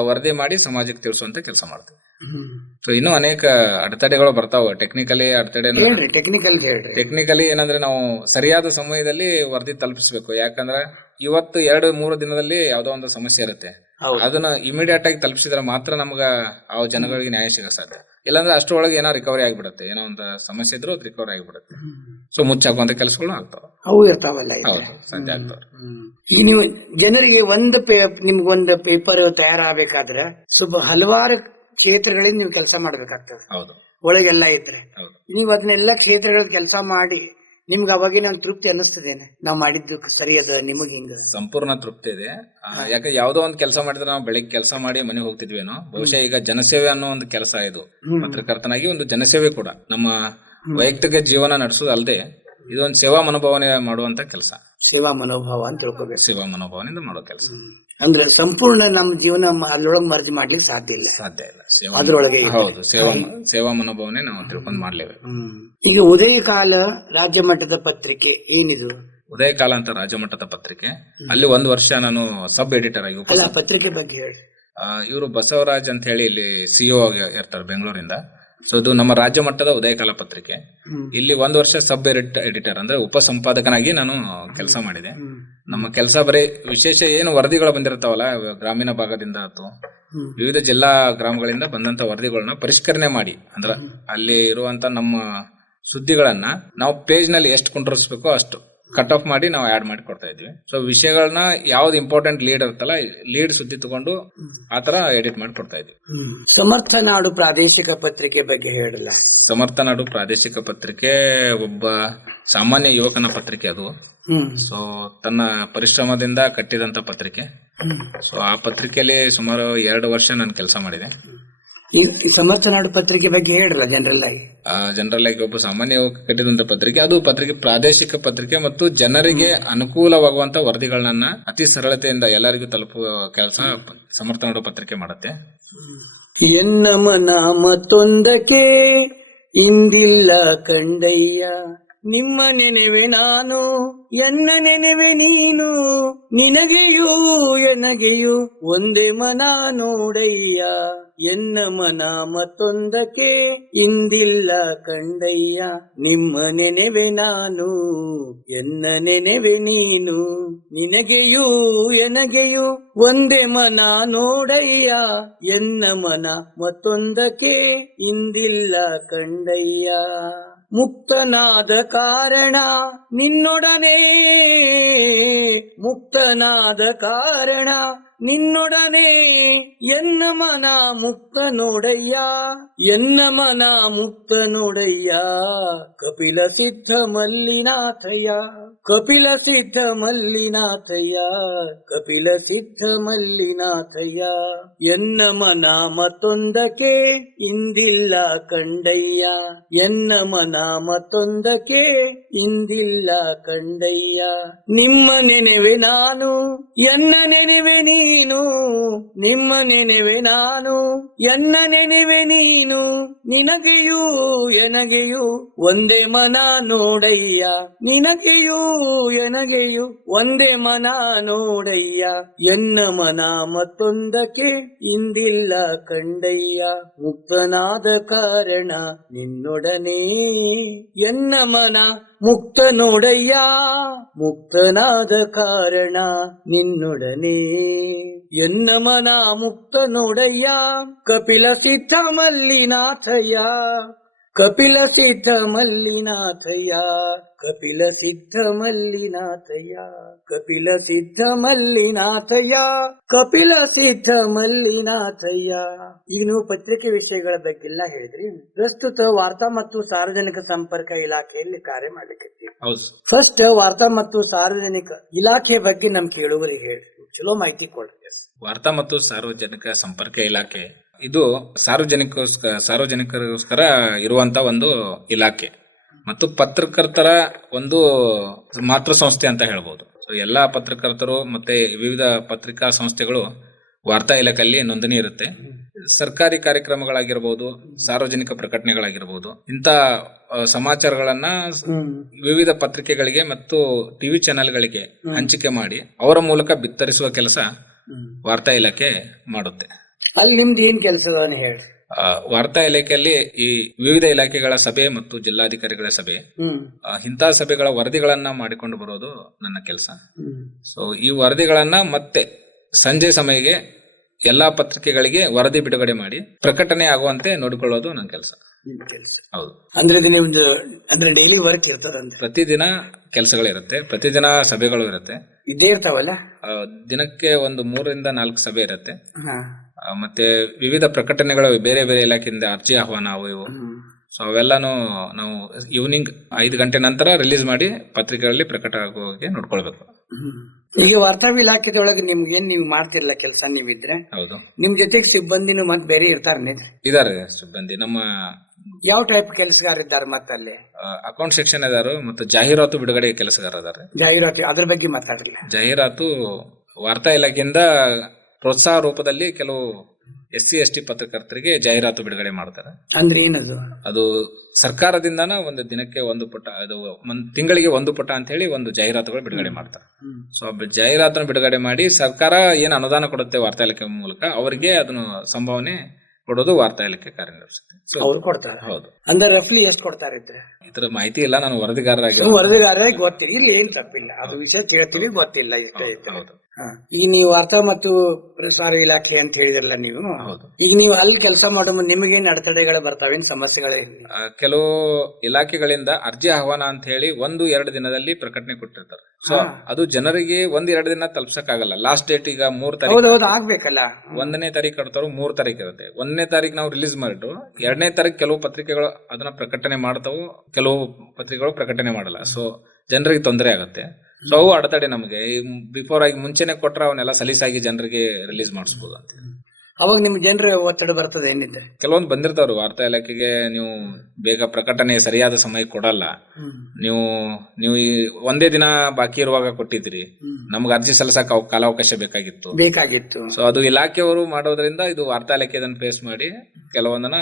ವರದಿ ಮಾಡಿ ಸಮಾಜಕ್ಕೆ ತಿಳಿಸುವಂತ ಕೆಲಸ ಮಾಡ್ತೀವಿ. ಸೊ ಇನ್ನೂ ಅನೇಕ ಅಡೆತಡೆಗಳು ಬರ್ತಾವ. ಟೆಕ್ನಿಕಲಿ ಏನಂದ್ರೆ ನಾವು ಸರಿಯಾದ ಸಮಯದಲ್ಲಿ ವರದಿ ತಲುಪಿಸಬೇಕು. ಯಾಕಂದ್ರೆ ಇವತ್ತು 2-3 ದಿನದಲ್ಲಿ ಯಾವ್ದೋ ಒಂದು ಸಮಸ್ಯೆ ಇರುತ್ತೆ, ಅದನ್ನ ಇಮಿಡಿಯೇಟ್ ಆಗಿ ತಲುಪಿಸಿದ್ರೆ ಮಾತ್ರ ನಮ್ಗ ಆ ಜನಗಳಿಗೆ ನ್ಯಾಯ ಸಿಗಕ್ ಸಾಧ್ಯ. ಇಲ್ಲಾಂದ್ರೆ ಅಷ್ಟರೊಳಗೆ ಏನೋ ರಿಕವರಿ ಆಗಿಬಿಡುತ್ತೆ, ಏನೋ ಒಂದು ಸಮಸ್ಯೆ ಇದ್ರೂ ಅದು ರಿಕವರಿ ಆಗಿಬಿಡುತ್ತೆ. ಸೊ ಮುಚ್ಚಾಕುವಂತ ಕೆಲಸಗಳು ಆಗ್ತಾವ. ಹೌದು, ಸಾಧ್ಯ ಆಗ್ತಾವ. ಈಗ ನೀವು ಜನರಿಗೆ ನಿಮ್ಗೊಂದು ಪೇಪರ್ ತಯಾರಾಗಬೇಕಾದ್ರೆ ಹಲವಾರು ಕ್ಷೇತ್ರಗಳಲ್ಲಿ ನೀವು ಕೆಲಸ ಮಾಡ್ಬೇಕಾಗ್ತದೆ. ಹೌದು, ಒಳಗೆಲ್ಲ ಇದ್ರೆ ನೀವು ಅದನ್ನೆಲ್ಲ ಕ್ಷೇತ್ರಗಳಲ್ಲಿ ಕೆಲಸ ಮಾಡಿ ನಿಮ್ಗೆ ಅವಾಗಿನ ಒಂದು ತೃಪ್ತಿ ಅನ್ನಿಸ್ತದೇನೆ, ನಾವ್ ಮಾಡಿದ್ದು ಸರಿಯದ? ನಿಮಗ್ ಹಿಂಗ ಸಂಪೂರ್ಣ ತೃಪ್ತಿ ಇದೆ. ಯಾಕೆ ಯಾವ್ದೋ ಒಂದು ಕೆಲಸ ಮಾಡಿದ್ರೆ ನಾವು ಬೆಳಿಗ್ಗೆ ಕೆಲಸ ಮಾಡಿ ಮನೆಗೆ ಹೋಗ್ತಿದ್ವೇನೋ, ಬಹುಶಃ ಈಗ ಜನಸೇವೆ ಅನ್ನೋ ಒಂದು ಕೆಲಸ ಇದು. ಪತ್ರಕರ್ತನಾಗಿ ಒಂದು ಜನಸೇವೆ ಕೂಡ, ನಮ್ಮ ವೈಯಕ್ತಿಕ ಜೀವನ ನಡೆಸೋದು ಅಲ್ಲದೆ ಇದೊಂದು ಸೇವಾ ಮನೋಭಾವನೆ ಮಾಡುವಂತ ಕೆಲಸ. ಸೇವಾ ಮನೋಭಾವ ಅಂತ ತಿಳ್ಕೊಬೇಕು. ಸೇವಾ ಮನೋಭಾವನೆಯಿಂದ ಮಾಡೋ ಕೆಲಸ ಅಂದ್ರೆ ಸಂಪೂರ್ಣ ನಮ್ಮ ಜೀವನ ಅದ್ರೊಳಗೆ ಮರ್ಜಿ ಮಾಡ್ಲಿಕ್ಕೆ ಸಾಧ್ಯ ಇಲ್ಲ. ಅದ್ರೊಳಗೆ ಹೌದು, ಸೇವಾ ಮನೋಭಾವನೆ ನಾವು ತಿಳ್ಕೊಂಡ್ ಮಾಡ್ಲೇಬೇಕು. ಈಗ ಉದಯ ಕಾಲ ರಾಜ್ಯ ಮಟ್ಟದ ಪತ್ರಿಕೆ ಏನಿದು? ಉದಯ ಕಾಲ ಅಂತ ರಾಜ್ಯ ಮಟ್ಟದ ಪತ್ರಿಕೆ, ಅಲ್ಲಿ 1 ವರ್ಷ ನಾನು ಸಬ್ ಎಡಿಟರ್ ಆಗಿ ಪತ್ರಿಕೆ ಬಗ್ಗೆ ಹೇಳಿ. ಇವರು ಬಸವರಾಜ್ ಅಂತ ಹೇಳಿ ಇಲ್ಲಿ CO ಆಗಿ ಇರ್ತಾರೆ ಬೆಂಗಳೂರಿಂದ. ಸೊ ಇದು ನಮ್ಮ ರಾಜ್ಯ ಮಟ್ಟದ ಉದಯಕಾಲ ಪತ್ರಿಕೆ. ಇಲ್ಲಿ 1 ವರ್ಷ ಸಬ್ ಎಡಿಟರ್ ಅಂದ್ರೆ ಉಪ ಸಂಪಾದಕನಾಗಿ ನಾನು ಕೆಲಸ ಮಾಡಿದೆ. ನಮ್ಮ ಕೆಲಸ ಬರೀ ವಿಶೇಷ ಏನು ವರದಿಗಳು ಬಂದಿರ್ತಾವಲ್ಲ ಗ್ರಾಮೀಣ ಭಾಗದಿಂದ ಅಥವಾ ವಿವಿಧ ಜಿಲ್ಲಾ ಗ್ರಾಮಗಳಿಂದ ಬಂದಂತ ವರದಿಗಳನ್ನ ಪರಿಷ್ಕರಣೆ ಮಾಡಿ ಅಂದ್ರೆ ಅಲ್ಲಿ ಇರುವಂತ ನಮ್ಮ ಸುದ್ದಿಗಳನ್ನ ನಾವು ಪೇಜ್ ನಲ್ಲಿ ಎಷ್ಟು ಕುಂಡ್ರಿಸ್ಬೇಕೋ ಅಷ್ಟು ಕಟ್ ಆಫ್ ಮಾಡಿ ನಾವು ಆಡ್ ಮಾಡಿ ಕೊಡ್ತಾ ಇದ್ವಿ. ಸೊ ವಿಷಯಗಳನ್ನ ಯಾವ್ದು ಇಂಪಾರ್ಟೆಂಟ್ ಲೀಡ್ ಇರುತ್ತಲ್ಲ ಲೀಡ್ ಸುದ್ದಿ ತಗೊಂಡು ಆತರ ಎಡಿಟ್ ಮಾಡಿ ಕೊಡ್ತಾ ಇದ್ವಿ. ಸಮರ್ಥ ನಾಡು ಪ್ರಾದೇಶಿಕ ಪತ್ರಿಕೆ ಬಗ್ಗೆ ಹೇಳಲ್ಲ. ಸಮರ್ಥ ನಾಡು ಪ್ರಾದೇಶಿಕ ಪತ್ರಿಕೆ ಒಬ್ಬ ಸಾಮಾನ್ಯ ಯುವಕನ ಪತ್ರಿಕೆ ಅದು. ಸೊ ತನ್ನ ಪರಿಶ್ರಮದಿಂದ ಕಟ್ಟಿದಂತ ಪತ್ರಿಕೆ. ಸೊ ಆ ಪತ್ರಿಕೆಯಲ್ಲಿ ಸುಮಾರು 2 ವರ್ಷ ನಾನು ಕೆಲಸ ಮಾಡಿದೆ. ಈ ಸಮರ್ಥ ನಾಡು ಪತ್ರಿಕೆ ಬಗ್ಗೆ ಹೇಳಲ್ಲ ಜನರಲ್ ಆಗಿ. ಜನರಲ್ ಆಗಿ ಒಬ್ಬ ಸಾಮಾನ್ಯ ಯುವಕ ಕಟ್ಟಿದಂತ ಪತ್ರಿಕೆ. ಅದು ಪತ್ರಿಕೆ ಪ್ರಾದೇಶಿಕ ಪತ್ರಿಕೆ ಮತ್ತು ಜನರಿಗೆ ಅನುಕೂಲವಾಗುವಂತ ವರದಿಗಳನ್ನ ಅತಿ ಸರಳತೆಯಿಂದ ಎಲ್ಲರಿಗೂ ತಲುಪುವ ಕೆಲಸ ಸಮರ್ಥ ನಾಡು ಪತ್ರಿಕೆ ಮಾಡುತ್ತೆ. ಎನ್ನ ಮನ ಮತ್ತೊಂದಕ್ಕೆ ಇಂದಿಲ್ಲ ಕಂಡಯ್ಯ, ನಿಮ್ಮ ನೆನೆವೆ ನಾನು ಎನ್ನ ನೆನೆವೆ ನೀನು, ನಿನಗೆಯೂ ಎನಗೆಯೂ ಒಂದೇ ಮನ ನೋಡಯ್ಯ, ಎನ್ನ ಮನ ಮತ್ತೊಂದಕ್ಕೆ ಇಂದಿಲ್ಲ ಕಂಡಯ್ಯ, ನಿಮ್ಮ ನೆನೆವೆ ನಾನು ಎನ್ನ ನೆನೆವೆ ನೀನು, ನಿನಗೆಯೂ ಎನಗೆಯೂ ಒಂದೇ ಮನ ನೋಡಯ್ಯ, ಎನ್ನ ಮನ ಮತ್ತೊಂದಕ್ಕೆ ಇಂದಿಲ್ಲ ಕಂಡಯ್ಯ. ಮುಕ್ತನಾದ ಕಾರಣ ನಿನ್ನೊಡನೆ, ಮುಕ್ತನಾದ ಕಾರಣ ನಿನ್ನೊಡನೆ, ಎನ್ನ ಮನ ಮುಕ್ತ ನೋಡಯ್ಯ, ಎನ್ನ ಮನ ಮುಕ್ತ ನೋಡಯ್ಯ, ಕಪಿಲ ಸಿದ್ಧ ಮಲ್ಲಿನಾಥಯ್ಯ, ಕಪಿಲ ಸಿದ್ಧ ಮಲ್ಲಿನಾಥಯ್ಯ, ಕಪಿಲ ಸಿದ್ಧ ಮಲ್ಲಿನಾಥಯ್ಯ, ಎನ್ನ ಮನ ಮತ್ತೊಂದಕ್ಕೆ ಇಂದಿಲ್ಲ ಕಂಡಯ್ಯ, ಎನ್ನ ಮನ ಮತ್ತೊಂದಕ್ಕೆ ಇಂದಿಲ್ಲ ಕಂಡಯ್ಯ, ನಿಮ್ಮ ನೆನೆವೆ ನಾನು ಎನ್ನ ನೆನೆವೆ ನೀನು, ನಿಮ್ಮ ನೆನೆವೆ ನಾನು ಎನ್ನ ನೆನೆವೆ ನೀನು, ನಿನಗೆಯೂ ಎನಗೆಯೂ ಒಂದೇ ಮನ ನೋಡಯ್ಯ, ನಿನಗೆಯೂ ಎನಗೆಯೂ ಒಂದೇ ಮನ ನೋಡಯ್ಯ, ಎನ್ನ ಮನ ಮತ್ತೊಂದಕ್ಕೆ ಇಂದಿಲ್ಲ ಕಂಡಯ್ಯ, ಮುಕ್ತನಾದ ಕಾರಣ ನಿನ್ನೊಡನೆ, ಎನ್ನ ಮನ ಮುಕ್ತ ನೋಡಯ್ಯ, ಮುಕ್ತನಾದ ಕಾರಣ ನಿನ್ನೊಡನೆ, ಎನ್ನ ಮನ ಮುಕ್ತ ನೋಡಯ್ಯ, ಕಪಿಲ ಸಿದ್ಧ ಮಲ್ಲಿನಾಥಯ್ಯ, ಕಪಿಲ ಸಿದ್ಧ ಮಲ್ಲಿನಾಥಯ್ಯ, ಕಪಿಲ ಸಿದ್ಧ ಮಲ್ಲಿನಾಥಯ್ಯ, ಕಪಿಲ ಸಿದ್ಧ ಮಲ್ಲಿನಾಥಯ್ಯ, ಕಪಿಲ ಸಿದ್ಧ ಮಲ್ಲಿನಾಥಯ್ಯ. ಈಗ ನೀವು ಪತ್ರಿಕೆ ವಿಷಯಗಳ ಬಗ್ಗೆಲ್ಲ ಹೇಳಿದ್ರಿ. ಪ್ರಸ್ತುತ ವಾರ್ತಾ ಮತ್ತು ಸಾರ್ವಜನಿಕ ಸಂಪರ್ಕ ಇಲಾಖೆಯಲ್ಲಿ ಕಾರ್ಯ ಮಾಡ್ಲಿಕ್ಕೆ. ಫಸ್ಟ್ ವಾರ್ತಾ ಮತ್ತು ಸಾರ್ವಜನಿಕ ಇಲಾಖೆ ಬಗ್ಗೆ ನಮ್ ಕೇಳುವರಿಗೆ ಹೇಳಿ, ಚಲೋ ಮಾಹಿತಿ ಕೊಡ್ರಿ. ವಾರ್ತಾ ಮತ್ತು ಸಾರ್ವಜನಿಕ ಸಂಪರ್ಕ ಇಲಾಖೆ ಇದು ಸಾರ್ವಜನಿಕರಿಗೋಸ್ಕರ ಇರುವಂತ ಒಂದು ಇಲಾಖೆ ಮತ್ತು ಪತ್ರಕರ್ತರ ಒಂದು ಮಾತೃ ಸಂಸ್ಥೆ ಅಂತ ಹೇಳ್ಬೋದು. ಸೊ ಎಲ್ಲಾ ಪತ್ರಕರ್ತರು ಮತ್ತೆ ವಿವಿಧ ಪತ್ರಿಕಾ ಸಂಸ್ಥೆಗಳು ವಾರ್ತಾ ಇಲಾಖೆಯಲ್ಲಿ ನೋಂದಣಿ ಇರುತ್ತೆ. ಸರ್ಕಾರಿ ಕಾರ್ಯಕ್ರಮಗಳಾಗಿರ್ಬೋದು, ಸಾರ್ವಜನಿಕ ಪ್ರಕಟಣೆಗಳಾಗಿರ್ಬೋದು, ಇಂಥ ಸಮಾಚಾರಗಳನ್ನ ವಿವಿಧ ಪತ್ರಿಕೆಗಳಿಗೆ ಮತ್ತು ಟಿವಿ ಚಾನೆಲ್ಗಳಿಗೆ ಹಂಚಿಕೆ ಮಾಡಿ ಅವರ ಮೂಲಕ ಬಿತ್ತರಿಸುವ ಕೆಲಸ ವಾರ್ತಾ ಇಲಾಖೆ ಮಾಡುತ್ತೆ. ಅಲ್ಲಿ ನಿಮ್ದು ಏನ್ ಕೆಲಸಗಳನ್ನು ಹೇಳಿ. ವಾರ್ತಾ ಇಲಾಖೆಯಲ್ಲಿ ಈ ವಿವಿಧ ಇಲಾಖೆಗಳ ಸಭೆ ಮತ್ತು ಜಿಲ್ಲಾಧಿಕಾರಿಗಳ ಸಭೆ, ಇಂತಹ ಸಭೆಗಳ ವರದಿಗಳನ್ನ ಮಾಡಿಕೊಂಡು ಬರೋದು ನನ್ನ ಕೆಲಸ. ಸೊ ಈ ವರದಿಗಳನ್ನ ಮತ್ತೆ ಸಂಜೆ ಸಮಯಕ್ಕೆ ಎಲ್ಲಾ ಪತ್ರಿಕೆಗಳಿಗೆ ವರದಿ ಬಿಡುಗಡೆ ಮಾಡಿ ಪ್ರಕಟಣೆ ಆಗುವಂತೆ ನೋಡಿಕೊಳ್ಳೋದು ನನ್ನ ಕೆಲಸ. ಹೌದು. ಅಂದ್ರೆ ಡೈಲಿ ವರ್ಕ್ ಇರ್ತದಂತೆ. ಪ್ರತಿದಿನ ಕೆಲಸಗಳಿರುತ್ತೆ, ಪ್ರತಿದಿನ ಸಭೆಗಳು ಇರುತ್ತೆ, ಇದ್ದೇ ಇರ್ತಾವಲ್ಲ. ದಿನಕ್ಕೆ ಒಂದು 3 ರಿಂದ 4 ಸಭೆ ಇರುತ್ತೆ. ಮತ್ತೆ ವಿವಿಧ ಪ್ರಕಟಣೆಗಳು ಬೇರೆ ಬೇರೆ ಇಲಾಖೆಯಿಂದ ಅರ್ಜಿ ಆಹ್ವಾನ ಅವು ಇವು. ಸೊ ಅವೆಲ್ಲಾನು ನಾವು ಈವ್ನಿಂಗ್ 5 ಗಂಟೆ ನಂತರ ರಿಲೀಸ್ ಮಾಡಿ ಪತ್ರಿಕೆಗಳಲ್ಲಿ ಪ್ರಕಟ ಆಗುವಾಗೆ ನೋಡ್ಕೊಳ್ಬೇಕು. ಈಗ ವಾರ್ತಾ ಇಲಾಖೆದೊಳಗೆ ನಿಮ್ಗೇನ್ ನೀವು ಮಾಡ್ತಿರಲ್ಲ ಕೆಲಸ, ನೀವಿದ್ರೆ ಹೌದು, ನಿಮ್ ಜೊತೆಗೆ ಸಿಬ್ಬಂದಿನೂ ಮತ್ ಬೇರೆ ಇದಾರೆ ಸಿಬ್ಬಂದಿ. ನಮ್ಮ ಯಾವ ಟೈಪ್ ಕೆಲಸಗಾರ ಇದ್ದಾರೆ? ಮತ್ತೆ ಅಲ್ಲಿ ಅಕೌಂಟ್ ಸೆಕ್ಷನ್ ಇದಾರು ಮತ್ತು ಜಾಹೀರಾತು ಬಿಡುಗಡೆ ಕೆಲಸಗಾರ ಇದಾರೆ. ಜಾಹೀರಾತು ಅದ್ರ ಬಗ್ಗೆ ಮಾತಾಡ್ಲಿಲ್ಲ. ಜಾಹೀರಾತು ವಾರ್ತಾ ಇಲಾಖೆಯಿಂದ ಪ್ರೋತ್ಸಾಹ ರೂಪದಲ್ಲಿ ಕೆಲವು SC ST ಪತ್ರಕರ್ತರಿಗೆ ಜಾಹೀರಾತು ಬಿಡುಗಡೆ ಮಾಡ್ತಾರೆ. ಅಂದ್ರೆ ಏನದು? ಅದು ಸರ್ಕಾರದಿಂದಾನ ಒಂದು ದಿನಕ್ಕೆ 1 ಪುಟ, ಅದು ತಿಂಗಳಿಗೆ 1 ಪುಟ ಅಂತ ಹೇಳಿ ಒಂದು ಜಾಹೀರಾತುಗಳು ಬಿಡುಗಡೆ ಮಾಡ್ತಾರೆ. ಸೊ ಜಾಹೀರಾತನ್ನು ಬಿಡುಗಡೆ ಮಾಡಿ ಸರ್ಕಾರ ಏನ್ ಅನುದಾನ ಕೊಡುತ್ತೆ ವಾರ್ತಾ ಇಲಾಖೆ ಮೂಲಕ ಅವರಿಗೆ ಅದನ್ನು ಸಂಭಾವನೆ ಕೊಡೋದು ವಾರ್ತಾ ಇಲಾಖೆ ಕಾರ್ಯನಿರ್ವಹಿಸುತ್ತೆ. ಸೊ ಅವ್ರು ಕೊಡ್ತಾರೆ. ಹೌದು. ಅಂದ್ರೆ ರಫ್ಲಿ ಎಷ್ಟು ಕೊಡ್ತಾರೆ ಇದ್ರೆ? ಇದ್ರ ಮಾಹಿತಿ ಇಲ್ಲ, ನಾನು ವರದಿಗಾರರಾಗಿ. ವರದಿಗಾರ ಗೊತ್ತಿಲ್ಲ, ಇಲ್ಲಿ ಏನ್ ತಪ್ಪಿಲ್ಲ, ಅದು ವಿಷಯ ಕೇಳ್ತೀವಿ, ಗೊತ್ತಿಲ್ಲ ಇಷ್ಟೇ ಇತ್ತು. ಹೌದು. ಈಗ ನೀವು ವಾರ್ತಾ ಮತ್ತು ಪ್ರಸಾರ ಇಲಾಖೆ ಅಂತ ಹೇಳಿದ್ರಲ್ಲ ನೀವು, ಹೌದು. ಈಗ ನೀವು ಅಲ್ಲಿ ಕೆಲಸ ಮಾಡೋ ನಿಮಗೇನ್ ಅಡೆತಡೆಗಳು ಬರ್ತಾವೇನ್, ಸಮಸ್ಯೆಗಳೇನು? ಕೆಲವು ಇಲಾಖೆಗಳಿಂದ ಅರ್ಜಿ ಆಹ್ವಾನ ಅಂತ ಹೇಳಿ 1-2 ದಿನದಲ್ಲಿ ಪ್ರಕಟಣೆ ಕೊಟ್ಟಿರ್ತಾರೆ. ಸೊ ಅದು ಜನರಿಗೆ 1-2 ದಿನ ತಲುಪ್ಸಕ್ ಆಗಲ್ಲ. ಲಾಸ್ಟ್ ಡೇಟ್ ಈಗ 3 ತಾರೀಕು. ಹೌದೌದು, ಆಗ್ಬೇಕಲ್ಲ. 1ನೇ ತಾರೀಕು ಕಟ್ತಾರೋ 3 ತಾರೀಕು ಇರುತ್ತೆ. 1ನೇ ತಾರೀಕು ನಾವು ರಿಲೀಸ್ ಮಾಡಿಟ್ಟು 2ನೇ ತಾರೀಕು ಕೆಲವು ಪತ್ರಿಕೆಗಳು ಅದನ್ನ ಪ್ರಕಟಣೆ ಮಾಡ್ತಾವು, ಕೆಲವು ಪತ್ರಿಕೆಗಳು ಪ್ರಕಟಣೆ ಮಾಡಲ್ಲ. ಸೊ ಜನರಿಗೆ ತೊಂದರೆ ಆಗುತ್ತೆ. ಸೊ ಅವು ಅಡೆತಡೆ. ನಮಗೆ ಬಿಫೋರ್ ಆಗಿ ಮುಂಚೆನೆ ಕೊಟ್ರೆ ಅವನ್ನೆಲ್ಲ ಸಲೀಸಾಗಿ ಜನರಿಗೆ ರಿಲೀಸ್ ಮಾಡಿಸಬಹುದು ಅಂತ. ಅವಾಗ ನಿಮ್ ಜನರ ಒತ್ತಡ ಬರ್ತದೆ ಏನಿದ್ರೆ? ಕೆಲವೊಂದು ಬಂದಿರ್ತಾವ್ರು ವಾರ್ತಾ ಇಲಾಖೆಗೆ, ನೀವು ಬೇಗ ಪ್ರಕಟಣೆ ಸರಿಯಾದ ಸಮಯ ಕೊಡಲ್ಲ, ನೀವು ಈ ಒಂದೇ ದಿನ ಬಾಕಿ ಇರುವಾಗ ಕೊಟ್ಟಿದ್ರಿ, ನಮ್ಗೆ ಅರ್ಜಿ ಸಲ್ಲಿಸಕ್ ಕಾಲಾವಕಾಶ ಬೇಕಾಗಿತ್ತು. ಸೊ ಅದು ಇಲಾಖೆಯವರು ಮಾಡೋದ್ರಿಂದ ಇದು ವಾರ್ತಾ ಇಲಾಖೆ ಅದನ್ನ ಫೇಸ್ ಮಾಡಿ ಕೆಲವೊಂದನ್ನ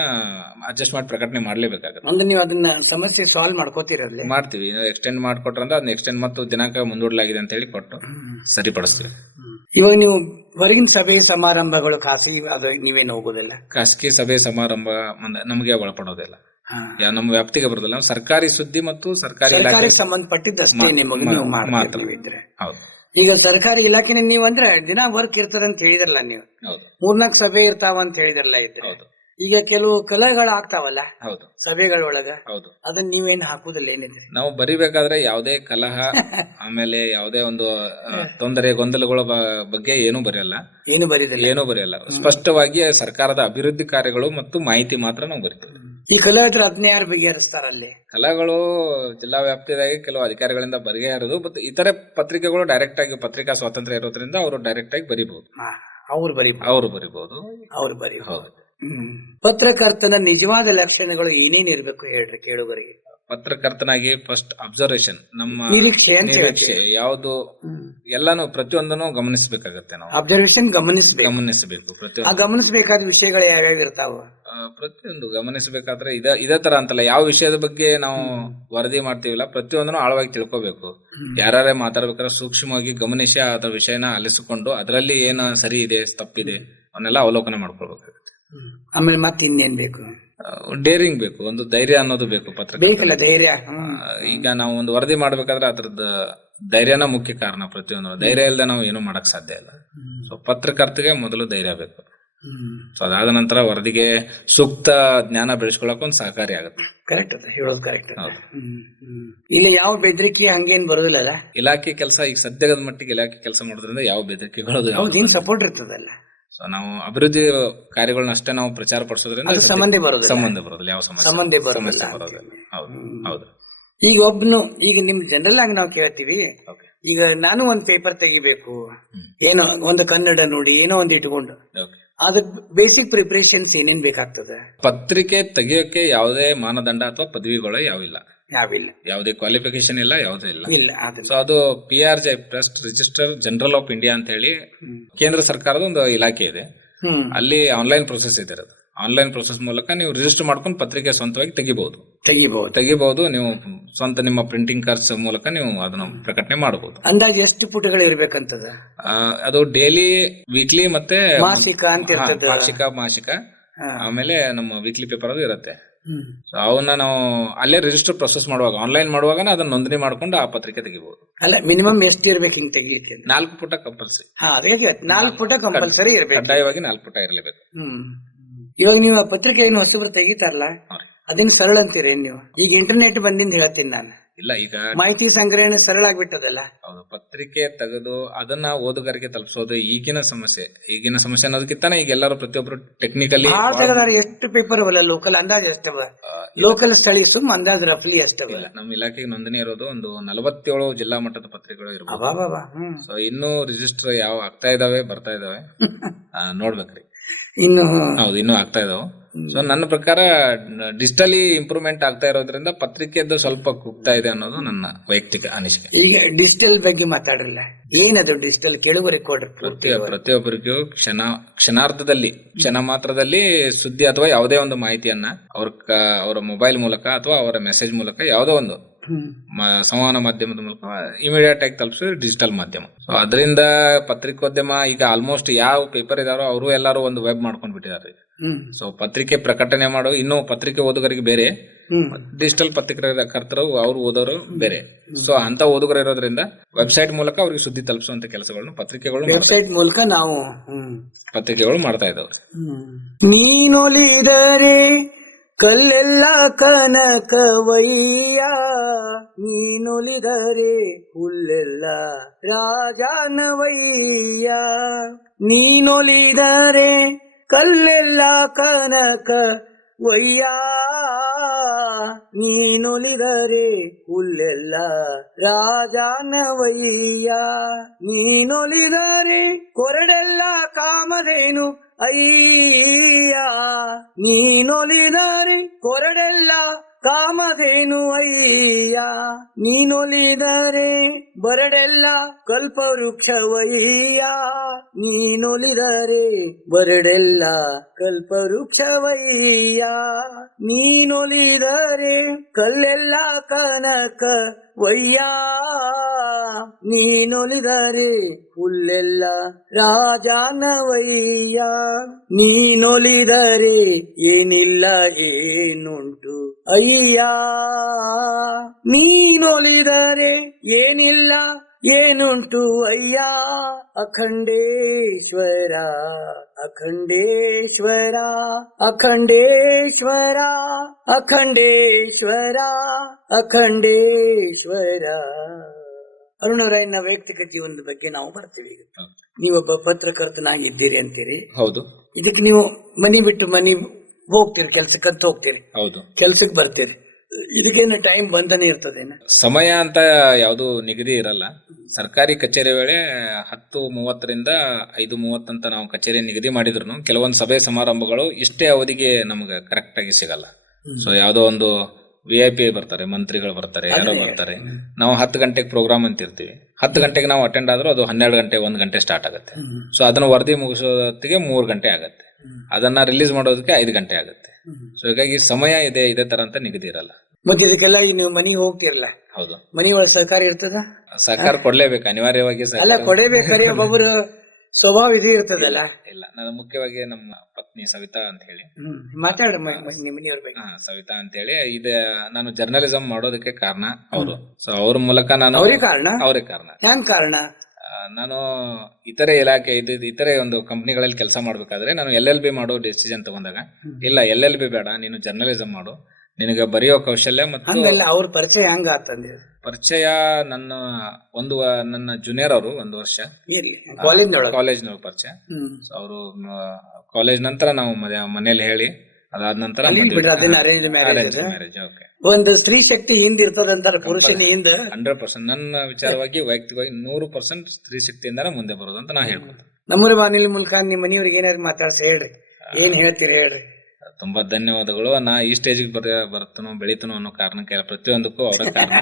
ಅಡ್ಜಸ್ಟ್ ಮಾಡಿ ಪ್ರಕಟಣೆ ಮಾಡ್ಲೇಬೇಕಾಗುತ್ತೆ. ಅಂದ್ರೆ ನೀವು ಅದನ್ನ ಸಮಸ್ಯೆ ಸಾಲ್ವ್ ಮಾಡ್ಕೋತೀರಲ್ಲ? ಮಾಡ್ತೀವಿ. ಎಕ್ಸ್ಟೆಂಡ್ ಮಾಡ್ಕೊಟ್ರಂದ್ರೆ ಅದನ್ನ ಎಕ್ಸ್ಟೆಂಡ್ ಮತ್ತು ದಿನಾಂಕ ಮುಂದೂಡಲಾಗಿದೆ ಅಂತ ಹೇಳಿ ಕೊಟ್ಟು ಸರಿಪಡಿಸ್ತೀವಿ. ಇವಾಗ ನೀವು ಹೊರಗಿನ ಸಭೆ ಸಮಾರಂಭಗಳು ಖಾಸಗಿ ಅದು ನೀವೇನು ಹೋಗೋದಿಲ್ಲ? ಖಾಸಗಿ ಸಭೆ ಸಮಾರಂಭ ನಮಗೆ ಒಳಪಡೋದಿಲ್ಲ, ನಮ್ಮ ವ್ಯಾಪ್ತಿಗೆ ಬರೋದಿಲ್ಲ. ಸರ್ಕಾರಿ ಸುದ್ದಿ ಮತ್ತು ಸರ್ಕಾರಿ ಇಲಾಖೆ ಸಂಬಂಧಪಟ್ಟಿದ್ದಷ್ಟೇ ನಿಮಗೆ ನೀವು ಮಾತ್ರ. ಇದ್ರೆ. ಹೌದು. ಈಗ ಸರ್ಕಾರಿ ಇಲಾಖೆನ ನೀವು ಅಂದ್ರೆ ದಿನ ವರ್ಕ್ ಇರ್ತದ ಅಂತ ಹೇಳಿದ್ರಲ್ಲ ನೀವು, 3-4 ಸಭೆ ಇರ್ತಾವ ಅಂತ ಹೇಳಿದ್ರಲ್ಲ ಇದ್ರೆ. ಈಗ ಕೆಲವು ಕಲಹಗಳು ಆಗ್ತಾವಲ್ಲ ಹೌದು ಸಭೆಗಳೊಳಗ, ಹೌದು, ಅದನ್ನ ನೀವೇನ್ ಹಾಕುದಿಲ್ಲ ಏನಿದ್ರೆ? ನಾವು ಬರಿಬೇಕಾದ್ರೆ ಯಾವುದೇ ಕಲಹ ಆಮೇಲೆ ಯಾವುದೇ ಒಂದು ತೊಂದರೆ ಗೊಂದಲಗಳ ಬಗ್ಗೆ ಏನು ಬರೆಯಲ್ಲ, ಏನು ಬರೆಯಲ್ಲ. ಸ್ಪಷ್ಟವಾಗಿ ಸರ್ಕಾರದ ಅಭಿವೃದ್ಧಿ ಕಾರ್ಯಗಳು ಮತ್ತು ಮಾಹಿತಿ ಮಾತ್ರ ನಾವು ಬರಿತೀವಿ. ಈ ಕಲಹ ಇದ್ರೆ ಅದನ್ನ ಯಾರು ಬಗೆಹರಿಸ್ತಾರ? ಅಲ್ಲಿ ಕಲಹಗಳು ಜಿಲ್ಲಾ ವ್ಯಾಪ್ತಿಯಾಗಿ ಕೆಲವು ಅಧಿಕಾರಿಗಳಿಂದ ಬಗೆಹರಿದು, ಮತ್ತು ಇತರೆ ಪತ್ರಿಕೆಗಳು ಡೈರೆಕ್ಟ್ ಆಗಿ ಪತ್ರಿಕಾ ಸ್ವಾತಂತ್ರ್ಯ ಇರೋದ್ರಿಂದ ಅವರು ಡೈರೆಕ್ಟ್ ಆಗಿ ಬರಿಬಹುದು. ಅವರು ಬರಿಬಹುದು. ಪತ್ರಕರ್ತನ ನಿಜವಾದ ಲಕ್ಷಣಗಳು ಏನೇನ್ ಇರ್ಬೇಕು ಹೇಳ್ರಿ ಕೇಳುಗರಿಗೆ? ಪತ್ರಕರ್ತನಾಗಿ ಫಸ್ಟ್ ಅಬ್ಸರ್ವೇಷನ್, ನಮ್ಮ ನಿರೀಕ್ಷೆ ಯಾವುದು ಎಲ್ಲಾನು ಪ್ರತಿಯೊಂದನ್ನು ಗಮನಿಸಬೇಕಾಗತ್ತೆ. ನಾವು ಅಬ್ಸರ್ವೇಷನ್ ಗಮನಿಸಬೇಕು. ಪ್ರತಿಯೊಂದು ಗಮನಿಸಬೇಕಾದ ವಿಷಯಗಳು ಯಾವ್ಯಾವ ಇರ್ತಾವ? ಪ್ರತಿಯೊಂದು ಗಮನಿಸಬೇಕಾದ್ರೆ ಇದೇ ತರ ಅಂತಲ್ಲ, ಯಾವ ವಿಷಯದ ಬಗ್ಗೆ ನಾವು ವರದಿ ಮಾಡ್ತೀವಿಲ್ಲ ಪ್ರತಿಯೊಂದನ್ನು ಆಳವಾಗಿ ತಿಳ್ಕೋಬೇಕು. ಯಾರೇ ಮಾತಾಡ್ಬೇಕಾದ್ರೆ ಸೂಕ್ಷ್ಮವಾಗಿ ಗಮನಿಸಿ ಅದರ ವಿಷಯನ ಅಲಿಸಿಕೊಂಡು ಅದರಲ್ಲಿ ಏನು ಸರಿ ಇದೆ ತಪ್ಪಿದೆ ಅವನ್ನೆಲ್ಲ ಅವಲೋಕನ ಮಾಡ್ಕೊಳ್ಬೇಕಾಗುತ್ತೆ. ಆಮೇಲೆ ಮತ್ತೆ ಇನ್ನೇನ್ ಬೇಕು? ಡೇರಿಂಗ್ ಬೇಕು, ಒಂದು ಧೈರ್ಯ ಅನ್ನೋದು ಬೇಕು ಬೇಕಲ್ಲ. ಧೈರ್ಯ ಈಗ ನಾವು ಒಂದು ವರದಿ ಮಾಡ್ಬೇಕಾದ್ರೆ ಅದ್ರದ್ದು ಧೈರ್ಯನ ಮುಖ್ಯ ಕಾರಣ. ಪ್ರತಿಯೊಂದು ಧೈರ್ಯ ಇಲ್ಲದೆ ನಾವು ಏನು ಮಾಡಕ್ ಸಾಧ್ಯ ಇಲ್ಲ. ಸೊ ಪತ್ರಕರ್ತೆಗೆ ಮೊದಲು ಧೈರ್ಯ ಬೇಕು. ಸೊ ಅದಾದ ನಂತರ ವರದಿಗೆ ಸೂಕ್ತ ಜ್ಞಾನ ಬೆಳೆಸ್ಕೊಳಕ್ ಒಂದು ಸಹಕಾರಿ ಆಗುತ್ತೆ. ಕರೆಕ್ಟ್ ಅದ ಹೇಳೋದು, ಕರೆಕ್ಟ್. ಹೌದು. ಇಲ್ಲಿ ಯಾವ ಬೆದರಿಕೆ ಹಂಗೇನ್ ಬರೋದಿಲ್ಲ. ಇಲಾಖೆ ಕೆಲಸ ಈಗ ಸದ್ಯದ ಮಟ್ಟಿಗೆ ಇಲಾಖೆ ಕೆಲಸ ಮಾಡೋದ್ರಿಂದ ಯಾವ ಬೆದರಿಕೆಗಳು ಸಪೋರ್ಟ್ ಇರ್ತದಲ್ಲ. ಸೊ ನಾವು ಅಭಿವೃದ್ಧಿ ಕಾರ್ಯಗಳನ್ನ ಅಷ್ಟೇ ನಾವು ಪ್ರಚಾರ ಪಡಿಸೋದ್ರಿಂದ ಸಂಬಂಧ ಬರೋದಿಲ್ಲ, ಯಾವ ಸಮಸ್ಯೆ ಬರೋದಿಲ್ಲ. ಹೌದು. ಈಗ ನಿಮ್ ಜನರಲ್ ಆಗಿ ನಾವು ಕೇಳ್ತೀವಿ, ಈಗ ನಾನು ಒಂದ್ ಪೇಪರ್ ತೆಗಿಬೇಕು, ಏನೋ ಒಂದು ಕನ್ನಡ ನೋಡಿ ಏನೋ ಒಂದ್ ಇಟ್ಕೊಂಡು, ಅದಕ್ ಬೇಸಿಕ್ ಪ್ರಿಪರೇಷನ್ಸ್ ಏನೇನ್ ಬೇಕಾಗ್ತದೆ? ಪತ್ರಿಕೆ ತೆಗಿಯೋಕೆ ಯಾವುದೇ ಮಾನದಂಡ ಅಥವಾ ಪದವಿಗಳು ಯಾವಿಲ್ಲ, ಯಾವುದೇ ಕ್ವಾಲಿಫಿಕೇಶನ್ ಇಲ್ಲ, ಯಾವುದೇ ಇಲ್ಲ. ಸೊ ಅದು PRJ press register general of India ಅಂತ ಹೇಳಿ ಕೇಂದ್ರ ಸರ್ಕಾರದ ಒಂದು ಇಲಾಖೆ ಇದೆ. ಅಲ್ಲಿ ಆನ್ಲೈನ್ ಪ್ರೊಸೆಸ್ ಇದೆ. ಆನ್ಲೈನ್ ಪ್ರೊಸೆಸ್ ಮೂಲಕ ನೀವು ರಿಜಿಸ್ಟರ್ ಮಾಡ್ಕೊಂಡು ಪತ್ರಿಕೆ ಸ್ವಂತವಾಗಿ ತೆಗಿಬಹುದು. ನೀವು ಸ್ವಂತ ನಿಮ್ಮ ಪ್ರಿಂಟಿಂಗ್ ಖರ್ಚು ಮೂಲಕ ನೀವು ಅದನ್ನು ಪ್ರಕಟಣೆ ಮಾಡಬಹುದು. ಅಂದಾಜು ಎಷ್ಟು ಪುಟಗಳು ಇರ್ಬೇಕಂತದ? ಅದು ಡೈಲಿ, ವೀಕ್ಲಿ ಮತ್ತೆ ಮಾಸಿಕ, ಮಾಸಿಕ ಆಮೇಲೆ ನಮ್ಮ ವೀಕ್ಲಿ ಪೇಪರ್ ಅದು ಇರುತ್ತೆ. ಸೊ ಅವನ್ನ ನಾವು ಅಲ್ಲೇ ರಿಜಿಸ್ಟರ್ ಪ್ರೊಸೆಸ್ ಮಾಡುವಾಗ, ಆನ್ಲೈನ್ ಮಾಡುವಾಗ ಅದನ್ನ ನೋಂದಣಿ ಮಾಡ್ಕೊಂಡು ಆ ಪತ್ರಿಕೆ ತೆಗಿಬಹುದು. ಅಲ್ಲ, ಮಿನಿಮಮ್ ಎಷ್ಟು ಇರ್ಬೇಕು ಹಿಂಗ್ ತೆಗಿಲಿಕ್ಕೆ? 4 ಪುಟ ಕಂಪಲ್ಸರಿ. 4 ಪುಟ ಕಂಪಲ್ಸರಿ ಇರ್ಬೇಕು, ಕಡ್ಡಾಯವಾಗಿ 4 ಪುಟ ಇರಲೇಬೇಕು. ಇವಾಗ ನೀವು ಆ ಪತ್ರಿಕೆ ಏನು ಹೊಸಬ್ರು ತೆಗಿತಾರಲ್ಲ, ಅದನ್ನ ಸರಳ ಅಂತೀರೇನ್ ನೀವು? ಈಗ ಇಂಟರ್ನೆಟ್ ಬಂದಿಂದ ಹೇಳ್ತೀನಿ ನಾನು. ಇಲ್ಲ, ಈಗ ಮಾಹಿತಿ ಸಂಗ್ರಹಣೆ ಸರಳ ಆಗ್ಬಿಟ್ಟದಲ್ಲ. ಹೌದು, ಪತ್ರಿಕೆ ತೆಗೆದು ಅದನ್ನ ಓದುಗರಿಗೆ ತಲುಪಿಸೋದು ಈಗಿನ ಸಮಸ್ಯೆ ಅನ್ನೋದಕ್ಕಿಂತ ಈಗ ಎಲ್ಲರೂ ಪ್ರತಿಯೊಬ್ರು ಟೆಕ್ನಿಕಲಿ ಎಷ್ಟು ಪೇಪರ್ ಅವಲ್ಲ ಲೋಕಲ್ ಅಂದಾಜ್ ಎಷ್ಟವ? ಲೋಕಲ್ ಸ್ಥಳೀಯ ಸುಮ್ ಅಂದಾಜ್ ರಫ್ಲಿ ಎಷ್ಟವ? ಇಲ್ಲ, ನಮ್ಮ ಇಲಾಖೆಗೆ ನೋಂದಣಿ ಇರೋದು ಒಂದು 47 ಜಿಲ್ಲಾ ಮಟ್ಟದ ಪತ್ರಿಕೆಗಳು ಇರಬಹುದು. ಸೊ ಇನ್ನೂ ರಿಜಿಸ್ಟರ್ ಯಾವ ಆಗ್ತಾ ಇದಾವೆ, ಬರ್ತಾ ಇದಾವೆ, ನೋಡ್ಬೇಕ್ರಿ. ಇನ್ನೂ ಆಗ್ತಾ ಇದಾವೆ. ಸೊ ನನ್ನ ಪ್ರಕಾರ ಡಿಜಿಟಲಿ ಇಂಪ್ರೂವ್ಮೆಂಟ್ ಆಗ್ತಾ ಇರೋದ್ರಿಂದ ಪತ್ರಿಕೆದ್ದು ಸ್ವಲ್ಪ ಕುಗ್ತಾ ಇದೆ ಅನ್ನೋದು ನನ್ನ ವೈಯಕ್ತಿಕ ಅನಿಸಿಕೆ. ಈಗ ಡಿಜಿಟಲ್ ಬಗ್ಗೆ ಮಾತಾಡ್ರಲ್ಲ, ಏನದು ಡಿಜಿಟಲ್? ಕೇಳುವರಿಗೆ ಕೊಡ್ರಿ. ಪ್ರತಿಯೊಬ್ಬರಿಗೂ ಕ್ಷಣ ಮಾತ್ರದಲ್ಲಿ ಸುದ್ದಿ ಅಥವಾ ಯಾವುದೇ ಒಂದು ಮಾಹಿತಿಯನ್ನ ಅವರ ಮೊಬೈಲ್ ಮೂಲಕ ಅಥವಾ ಅವರ ಮೆಸೇಜ್ ಮೂಲಕ ಯಾವುದೋ ಒಂದು ಸಂವಹನ ಮಾಧ್ಯಮದ ಮೂಲಕ ಇಮಿಡಿಯೇಟ್ ಆಗಿ ತಲುಪಿಸಿದ್ರೆ ಡಿಜಿಟಲ್ ಮಾಧ್ಯಮ. ಸೊ ಅದರಿಂದ ಪತ್ರಿಕೋದ್ಯಮ ಈಗ ಆಲ್ಮೋಸ್ಟ್ ಯಾವ ಪೇಪರ್ ಇದಾರೋ ಅವರು ಎಲ್ಲಾರು ಒಂದು ವೆಬ್ ಮಾಡ್ಕೊಂಡ್ ಬಿಟ್ಟಿದ್ದಾರೆ. ಸೊ ಪತ್ರಿಕೆ ಪ್ರಕಟಣೆ ಮಾಡೋ ಇನ್ನು ಪತ್ರಿಕೆ ಓದುಗರಿಗೆ ಬೇರೆ, ಡಿಜಿಟಲ್ ಪತ್ರಿಕರ್ತರು ಅವ್ರು ಓದೋರು ಬೇರೆ. ಸೊ ಅಂತ ಓದುಗರು ಇರೋದ್ರಿಂದ ವೆಬ್ಸೈಟ್ ಮೂಲಕ ಅವ್ರಿಗೆ ಸುದ್ದಿ ತಲುಪಿಸುವಂತ ಕೆಲಸಗಳನ್ನು ವೆಬ್ಸೈಟ್ ಮೂಲಕ ನಾವು ಪತ್ರಿಕೆಗಳು ಮಾಡ್ತಾ ಇದ್ದಾವೆ. ನೀನೊಲಿದರೆ ಕಲ್ಲೆಲ್ಲ ಕನಕವಯ್ಯ, ನೀನೊಲಿದರೆ ಹುಲ್ಲೆಲ್ಲ ರಾಜನವಯ್ಯ. ನೀನೊಲಿದರೆ ಕಲ್ಲೆಲ್ಲ ಕನಕವಯ್ಯ, ನೀನೊಲಿದರೆ ಹುಲ್ಲೆಲ್ಲ ರಾಜನವಯ್ಯ. ನೀನೊಲಿದರೆ ಕೊರಡೆಲ್ಲ ಕಾಮಧೇನು ಅಯ್ಯ, ನೀನೊಲಿದರೆ ಕೊರಡೆಲ್ಲ ಕಾಮಧೇನು ಅಯ್ಯ. ನೀನೊಲಿದರೆ ಬರಡೆಲ್ಲ ಕಲ್ಪವೃಕ್ಷವಯ್ಯ, ನೀನೊಲಿದರೆ ಬರಡೆಲ್ಲ ಕಲ್ಪವೃಕ್ಷವಯ್ಯ. ನೀನೊಲಿದರೆ ಕಲ್ಲೆಲ್ಲ ಕನಕವಯ್ಯ, ನೀನೊಲಿದರೆ ಹುಲ್ಲೆಲ್ಲ ರಾಜನವಯ್ಯ. ನೀನೊಲಿದರೆ ಏನಿಲ್ಲ ಏನುಂಟು ಅಯ್ಯ, ನೀನೊಲಿದರೆ ಏನಿಲ್ಲ ಏನುಂಟು ಅಯ್ಯ. ಅಖಂಡೇಶ್ವರ ಅಖಂಡೇಶ್ವರ ಅಖಂಡೇಶ್ವರ ಅಖಂಡೇಶ್ವರ ಅಖಂಡೇಶ್ವರ. ಅರುಣವರ ಇನ್ನ ವೈಯಕ್ತಿಕ ಜೀವನದ ಬಗ್ಗೆ ನಾವು ಬರ್ತೀವಿ. ಈಗ ನೀವೊಬ್ಬ ಪತ್ರಕರ್ತನಾಗಿದ್ದೀರಿ ಅಂತೀರಿ. ಹೌದು. ಇದಕ್ಕೆ ನೀವು ಮನಿ ಬಿಟ್ಟು ಮನಿ ಹೋಗ್ತೀರಿ, ಕೆಲ್ಸಕ್ಕಂತ ಹೋಗ್ತೀರಿ, ಹೌದು, ಕೆಲ್ಸಕ್ಕೆ ಬರ್ತೀರಿ. ಇದಕ್ಕೇನು ಟೈಮ್ ಬಂಧನ ಇರ್ತದೇನ? ಸಮಯ ಅಂತ ಯಾವುದು ನಿಗದಿ ಇರಲ್ಲ. ಸರ್ಕಾರಿ ಕಚೇರಿ ವೇಳೆ 10:30ರಿಂದ 5:30 ಅಂತ ನಾವು ಕಚೇರಿ ನಿಗದಿ ಮಾಡಿದ್ರು ಕೆಲವೊಂದು ಸಭೆ ಸಮಾರಂಭಗಳು ಇಷ್ಟೇ ಅವಧಿಗೆ ನಮ್ಗೆ ಕರೆಕ್ಟ್ ಆಗಿ ಸಿಗಲ್ಲ. ಸೊ ಯಾವ್ದೋ ಒಂದು VIP ಬರ್ತಾರೆ, ಮಂತ್ರಿಗಳು ಬರ್ತಾರೆ, ಯಾರೋ ಬರ್ತಾರೆ. ನಾವು 10 ಗಂಟೆಗೆ ಪ್ರೋಗ್ರಾಮ್ ಅಂತ ಇರ್ತೀವಿ. 10 ಗಂಟೆಗೆ ನಾವು ಅಟೆಂಡ್ ಆದ್ರೂ ಅದು 12 ಗಂಟೆ 1 ಗಂಟೆ ಸ್ಟಾರ್ಟ್ ಆಗುತ್ತೆ. ಸೊ ಅದನ್ನ ವರದಿ ಮುಗಿಸೋದಕ್ಕೆ 3 ಗಂಟೆ ಆಗುತ್ತೆ. ಅದನ್ನ ರಿಲೀಸ್ ಮಾಡೋದಕ್ಕೆ 5 ಗಂಟೆ ಆಗುತ್ತೆ. ಸೊ ಹೀಗಾಗಿ ಸಮಯ ಇದೇ ತರ ಅಂತ ನಿಗದಿ ಇರಲ್ಲ. ಮತ್ತೆ ಇದಕ್ಕೆಲ್ಲ ನೀವು ಮನಿಗೆ ಹೋಗ್ತಿರಲ್ಲ, ಹೌದು, ಮನಿ ಒಳಗೆ ಸರ್ಕಾರ ಇರ್ತದ? ಸರ್ಕಾರ ಕೊಡ್ಲೇಬೇಕು ಅನಿವಾರ್ಯವಾಗಿ. ಅಲ್ಲ, ಕೊಡಬೇಕಾರೆ ಒಬ್ಬೊಬ್ರು ಸ್ವಭಾವ ಇದು ಇರ್ತದಲ್ಲ. ಇಲ್ಲ, ನಾನು ಮುಖ್ಯವಾಗಿ ನಮ್ಮ ಪತ್ನಿ ಸವಿತಾ ಅಂತ ಹೇಳಿ ಮಾತಾಡ ಮನೆಯವ್ರ ಬಗ್ಗೆ. ಸವಿತಾ ಅಂತ ಹೇಳಿ ನಾನು ಜರ್ನಲಿಸಂ ಮಾಡೋದಕ್ಕೆ ಕಾರಣ ಅವರು. ಸೊ ಅವ್ರ ಮೂಲಕ ನಾನು ಅವರೇ ಕಾರಣ. ಹೆಂಗ್ ಕಾರಣ? ನಾನು ಇತರೆ ಇಲಾಖೆ ಇತರೆ ಒಂದು ಕಂಪ್ನಿಗಳಲ್ಲಿ ಕೆಲಸ ಮಾಡ್ಬೇಕಾದ್ರೆ ನಾನು LLB ಮಾಡೋ ಡಿಸಿಷನ್ ತಗೊಂಡಾಗ, ಇಲ್ಲ LLB ಬೇಡ, ನೀನು ಜರ್ನಲಿಸಂ ಮಾಡು, ನಿನಗೆ ಬರೆಯೋ ಕೌಶಲ್ಯ ಮತ್ತು ಅವ್ರ ಪರಿಚಯ ಹೆಂಗ ಆತಂದ? ಪರಿಚಯ ನನ್ನ ಜೂನಿಯರ್ ಅವರು 1 ವರ್ಷ ಕಾಲೇಜ್ನವ್ರ ಪರಿಚಯ. ಸೊ ಅವರು ಕಾಲೇಜ್ ನಂತರ ನಾವು ಮನೇಲಿ ಹೇಳಿ ಅದಾದ ನಂತರ ಅರೇಂಜ್ ಮ್ಯಾರೇಜ್. ಒಂದು ಸ್ತ್ರೀ ಶಕ್ತಿ ಹಿಂದ್ ಇರ್ತದಂತಾರ, ಪುರುಷನ ಹಿಂದ 100%. ನನ್ನ ವಿಚಾರವಾಗಿ ವೈಯಕ್ತಿಕವಾಗಿ 100% ಸ್ತ್ರೀ ಶಕ್ತಿಯಿಂದಾನೆ ಮುಂದೆ ಬರೋದು ಅಂತ ನಾ ಹೇಳ್ಬೋದು. ನಮ್ಮೂರ ಬಾನುಲಿ ಮೂಲಕ ನಿಮ್ಮ ಮನೆಯವ್ರಿಗೆ ಏನಾದ್ರು ಮಾತಾಡ್ಸಿ ಹೇಳ್ರಿ, ಏನ್ ಹೇಳ್ತೀರಿ ಹೇಳ್ರಿ. ತುಂಬಾ ಧನ್ಯವಾದಗಳು. ನಾ ಈ ಸ್ಟೇಜಿಗೆ ಬರ್ತನೋ ಬೆಳಿತನೋ ಅನ್ನೋ ಕಾರಣಕ್ಕೆ ಪ್ರತಿಯೊಂದಕ್ಕೂ ಅವರ ಕಾರಣ.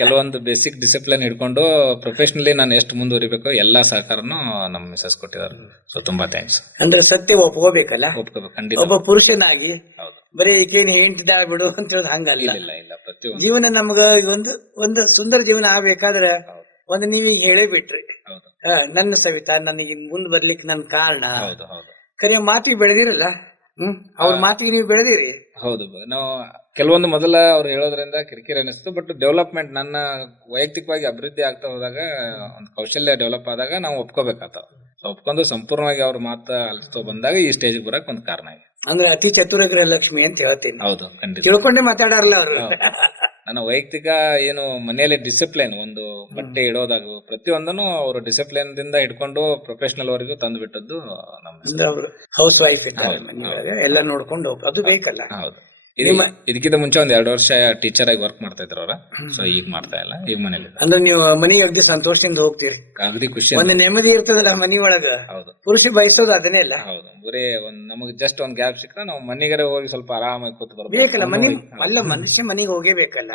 ಕೆಲವೊಂದು ಬೇಸಿಕ್ ಡಿಸಿಪ್ಲಿನ್ ಹಿಡ್ಕೊಂಡು ಪ್ರೊಫೆಷನಲಿ ನಾನು ಎಷ್ಟು ಮುಂದುವರಿಬೇಕು ಎಲ್ಲಾ ಸಹಕಾರನು ನಮ್ಮ ಮಿಸಸ್ ಕೊಟ್ಟಿದ್ದಾರೆ. ಸೊ ತುಂಬಾ ಥ್ಯಾಂಕ್ಸ್. ಅಂದ್ರೆ ಸತ್ಯ ಒಪ್ಕೋಬೇಕಲ್ಲ, ಒಪ್ಕೋಬೇಕು ಖಂಡಿತ. ಒಬ್ಬ ಪುರುಷನಾಗಿ ಹೌದು, ಬರೀ ಈಗೇನು ಹೆಂಡತಿದಾಳ ಬಿಡು ಅಂತ ಹೇಳೋದು ಹಂಗಲ್ಲ. ಇಲ್ಲ, ಪ್ರತಿಯೊಂದು ಜೀವನ ನಮ್ಗ ಒಂದು ಸುಂದರ ಜೀವನ ಆಗ್ಬೇಕಾದ್ರೆ ಒಂದು ನೀವೀಗ ಹೇಳೇ ಬಿಟ್ರಿ, ನನ್ನ ಸವಿತಾ ನನಗೆ ಮುಂದ್ ಬರ್ಲಿಕ್ಕೆ ನನ್ ಕಾರಣ. ಕರಿಯ ಮಾತಿಗೆ ಬೆಳೆದಿರಲ್ಲ, ಅವ್ರ ಮಾತಿಗೆ ನೀವು ಬೆಳೆದಿರಿ. ಹೌದು, ನಾವು ಕೆಲವೊಂದು ಮೊದಲ ಅವ್ರು ಹೇಳೋದ್ರಿಂದ ಕಿರಿಕಿರಿ ಅನಿಸ್ತು. ಬಟ್ ಡೆವಲಪ್ಮೆಂಟ್ ನನ್ನ ವೈಯಕ್ತಿಕವಾಗಿ ಅಭಿವೃದ್ಧಿ ಆಗ್ತಾ ಹೋದಾಗ, ಒಂದು ಕೌಶಲ್ಯ ಡೆವಲಪ್ ಆದಾಗ ನಾವು ಒಪ್ಕೋಬೇಕಾಗ್ತಾವ. ಒಪ್ಕೊಂಡು ಸಂಪೂರ್ಣವಾಗಿ ಅವ್ರ ಮಾತು ಅಲ್ಸ್ತಾ ಬಂದಾಗ ಈ ಸ್ಟೇಜ್ ಬರಕ್ ಒಂದು ಕಾರಣ ಆಗಿದೆ. ಅಂದ್ರೆ ಅತಿ ಚತುರ ಲಕ್ಷ್ಮಿ ಅಂತ ಹೇಳ್ತೀನಿ. ಹೌದು, ಖಂಡಿತ ತಿಳ್ಕೊಂಡೇ ಮಾತಾಡಾರಲ್ಲ ಅವರು. ನನ್ನ ವೈಯಕ್ತಿಕ ಏನು ಮನೆಯಲ್ಲಿ ಡಿಸಿಪ್ಲಿನ್, ಒಂದು ಬಟ್ಟೆ ಇಡೋದಾಗ ಪ್ರತಿಯೊಂದನ್ನು ಅವರು ಡಿಸಿಪ್ಲಿನ್ ದಿಂದ ಹಿಡ್ಕೊಂಡು ಪ್ರೊಫೆಷನಲ್ ವರೆಗೂ ತಂದು ಬಿಟ್ಟದ್ದು ನಮ್ಮ ಹೌಸ್ ವೈಫ್ ಎಲ್ಲ ನೋಡ್ಕೊಂಡು ಅದು ಬೇಕಲ್ಲ. ಹೌದು, ಇದಕ್ಕಿಂತ ಮುಂಚೆ 1-2 ವರ್ಷ ಟೀಚರ್ ಆಗಿ ವರ್ಕ್ ಮಾಡ್ತಾ ಇದ್ರು ಅವ್ರ. ಸೊ ಈಗ ಮಾಡ್ತಾ ಇಲ್ಲ, ಈಗ ಮನೇಲಿ. ಅಂದ್ರೆ ನೀವು ಮನೆಗೆ ಅಗದಿ ಸಂತೋಷದಿಂದ ಹೋಗ್ತೀರಿ, ಅಗದಿ ಖುಷಿ, ಒಂದು ನೆಮ್ಮದಿ ಇರ್ತದಲ್ಲ ಮನಿ ಒಳಗ. ಹೌದು, ಪುರುಷ ಬಯಸೋದು ಅದನ್ನೇ ಅಲ್ಲ. ಹೌದು, ಬರೀ ನಮಗ್ ಜಸ್ಟ್ ಒಂದ್ ಗ್ಯಾಪ್ ಸಿಕ್ಕ ನಾವು ಮನೆಗಾರ ಹೋಗಿ ಸ್ವಲ್ಪ ಆರಾಮಾಗಿ ಕೂತ್ ಬರ್ಬೇಕು ಬೇಕಲ್ಲ. ಮನಿ ಅಲ್ಲ, ಮನುಷ್ಯ ಮನೆಗೆ ಹೋಗೇಬೇಕಲ್ಲ.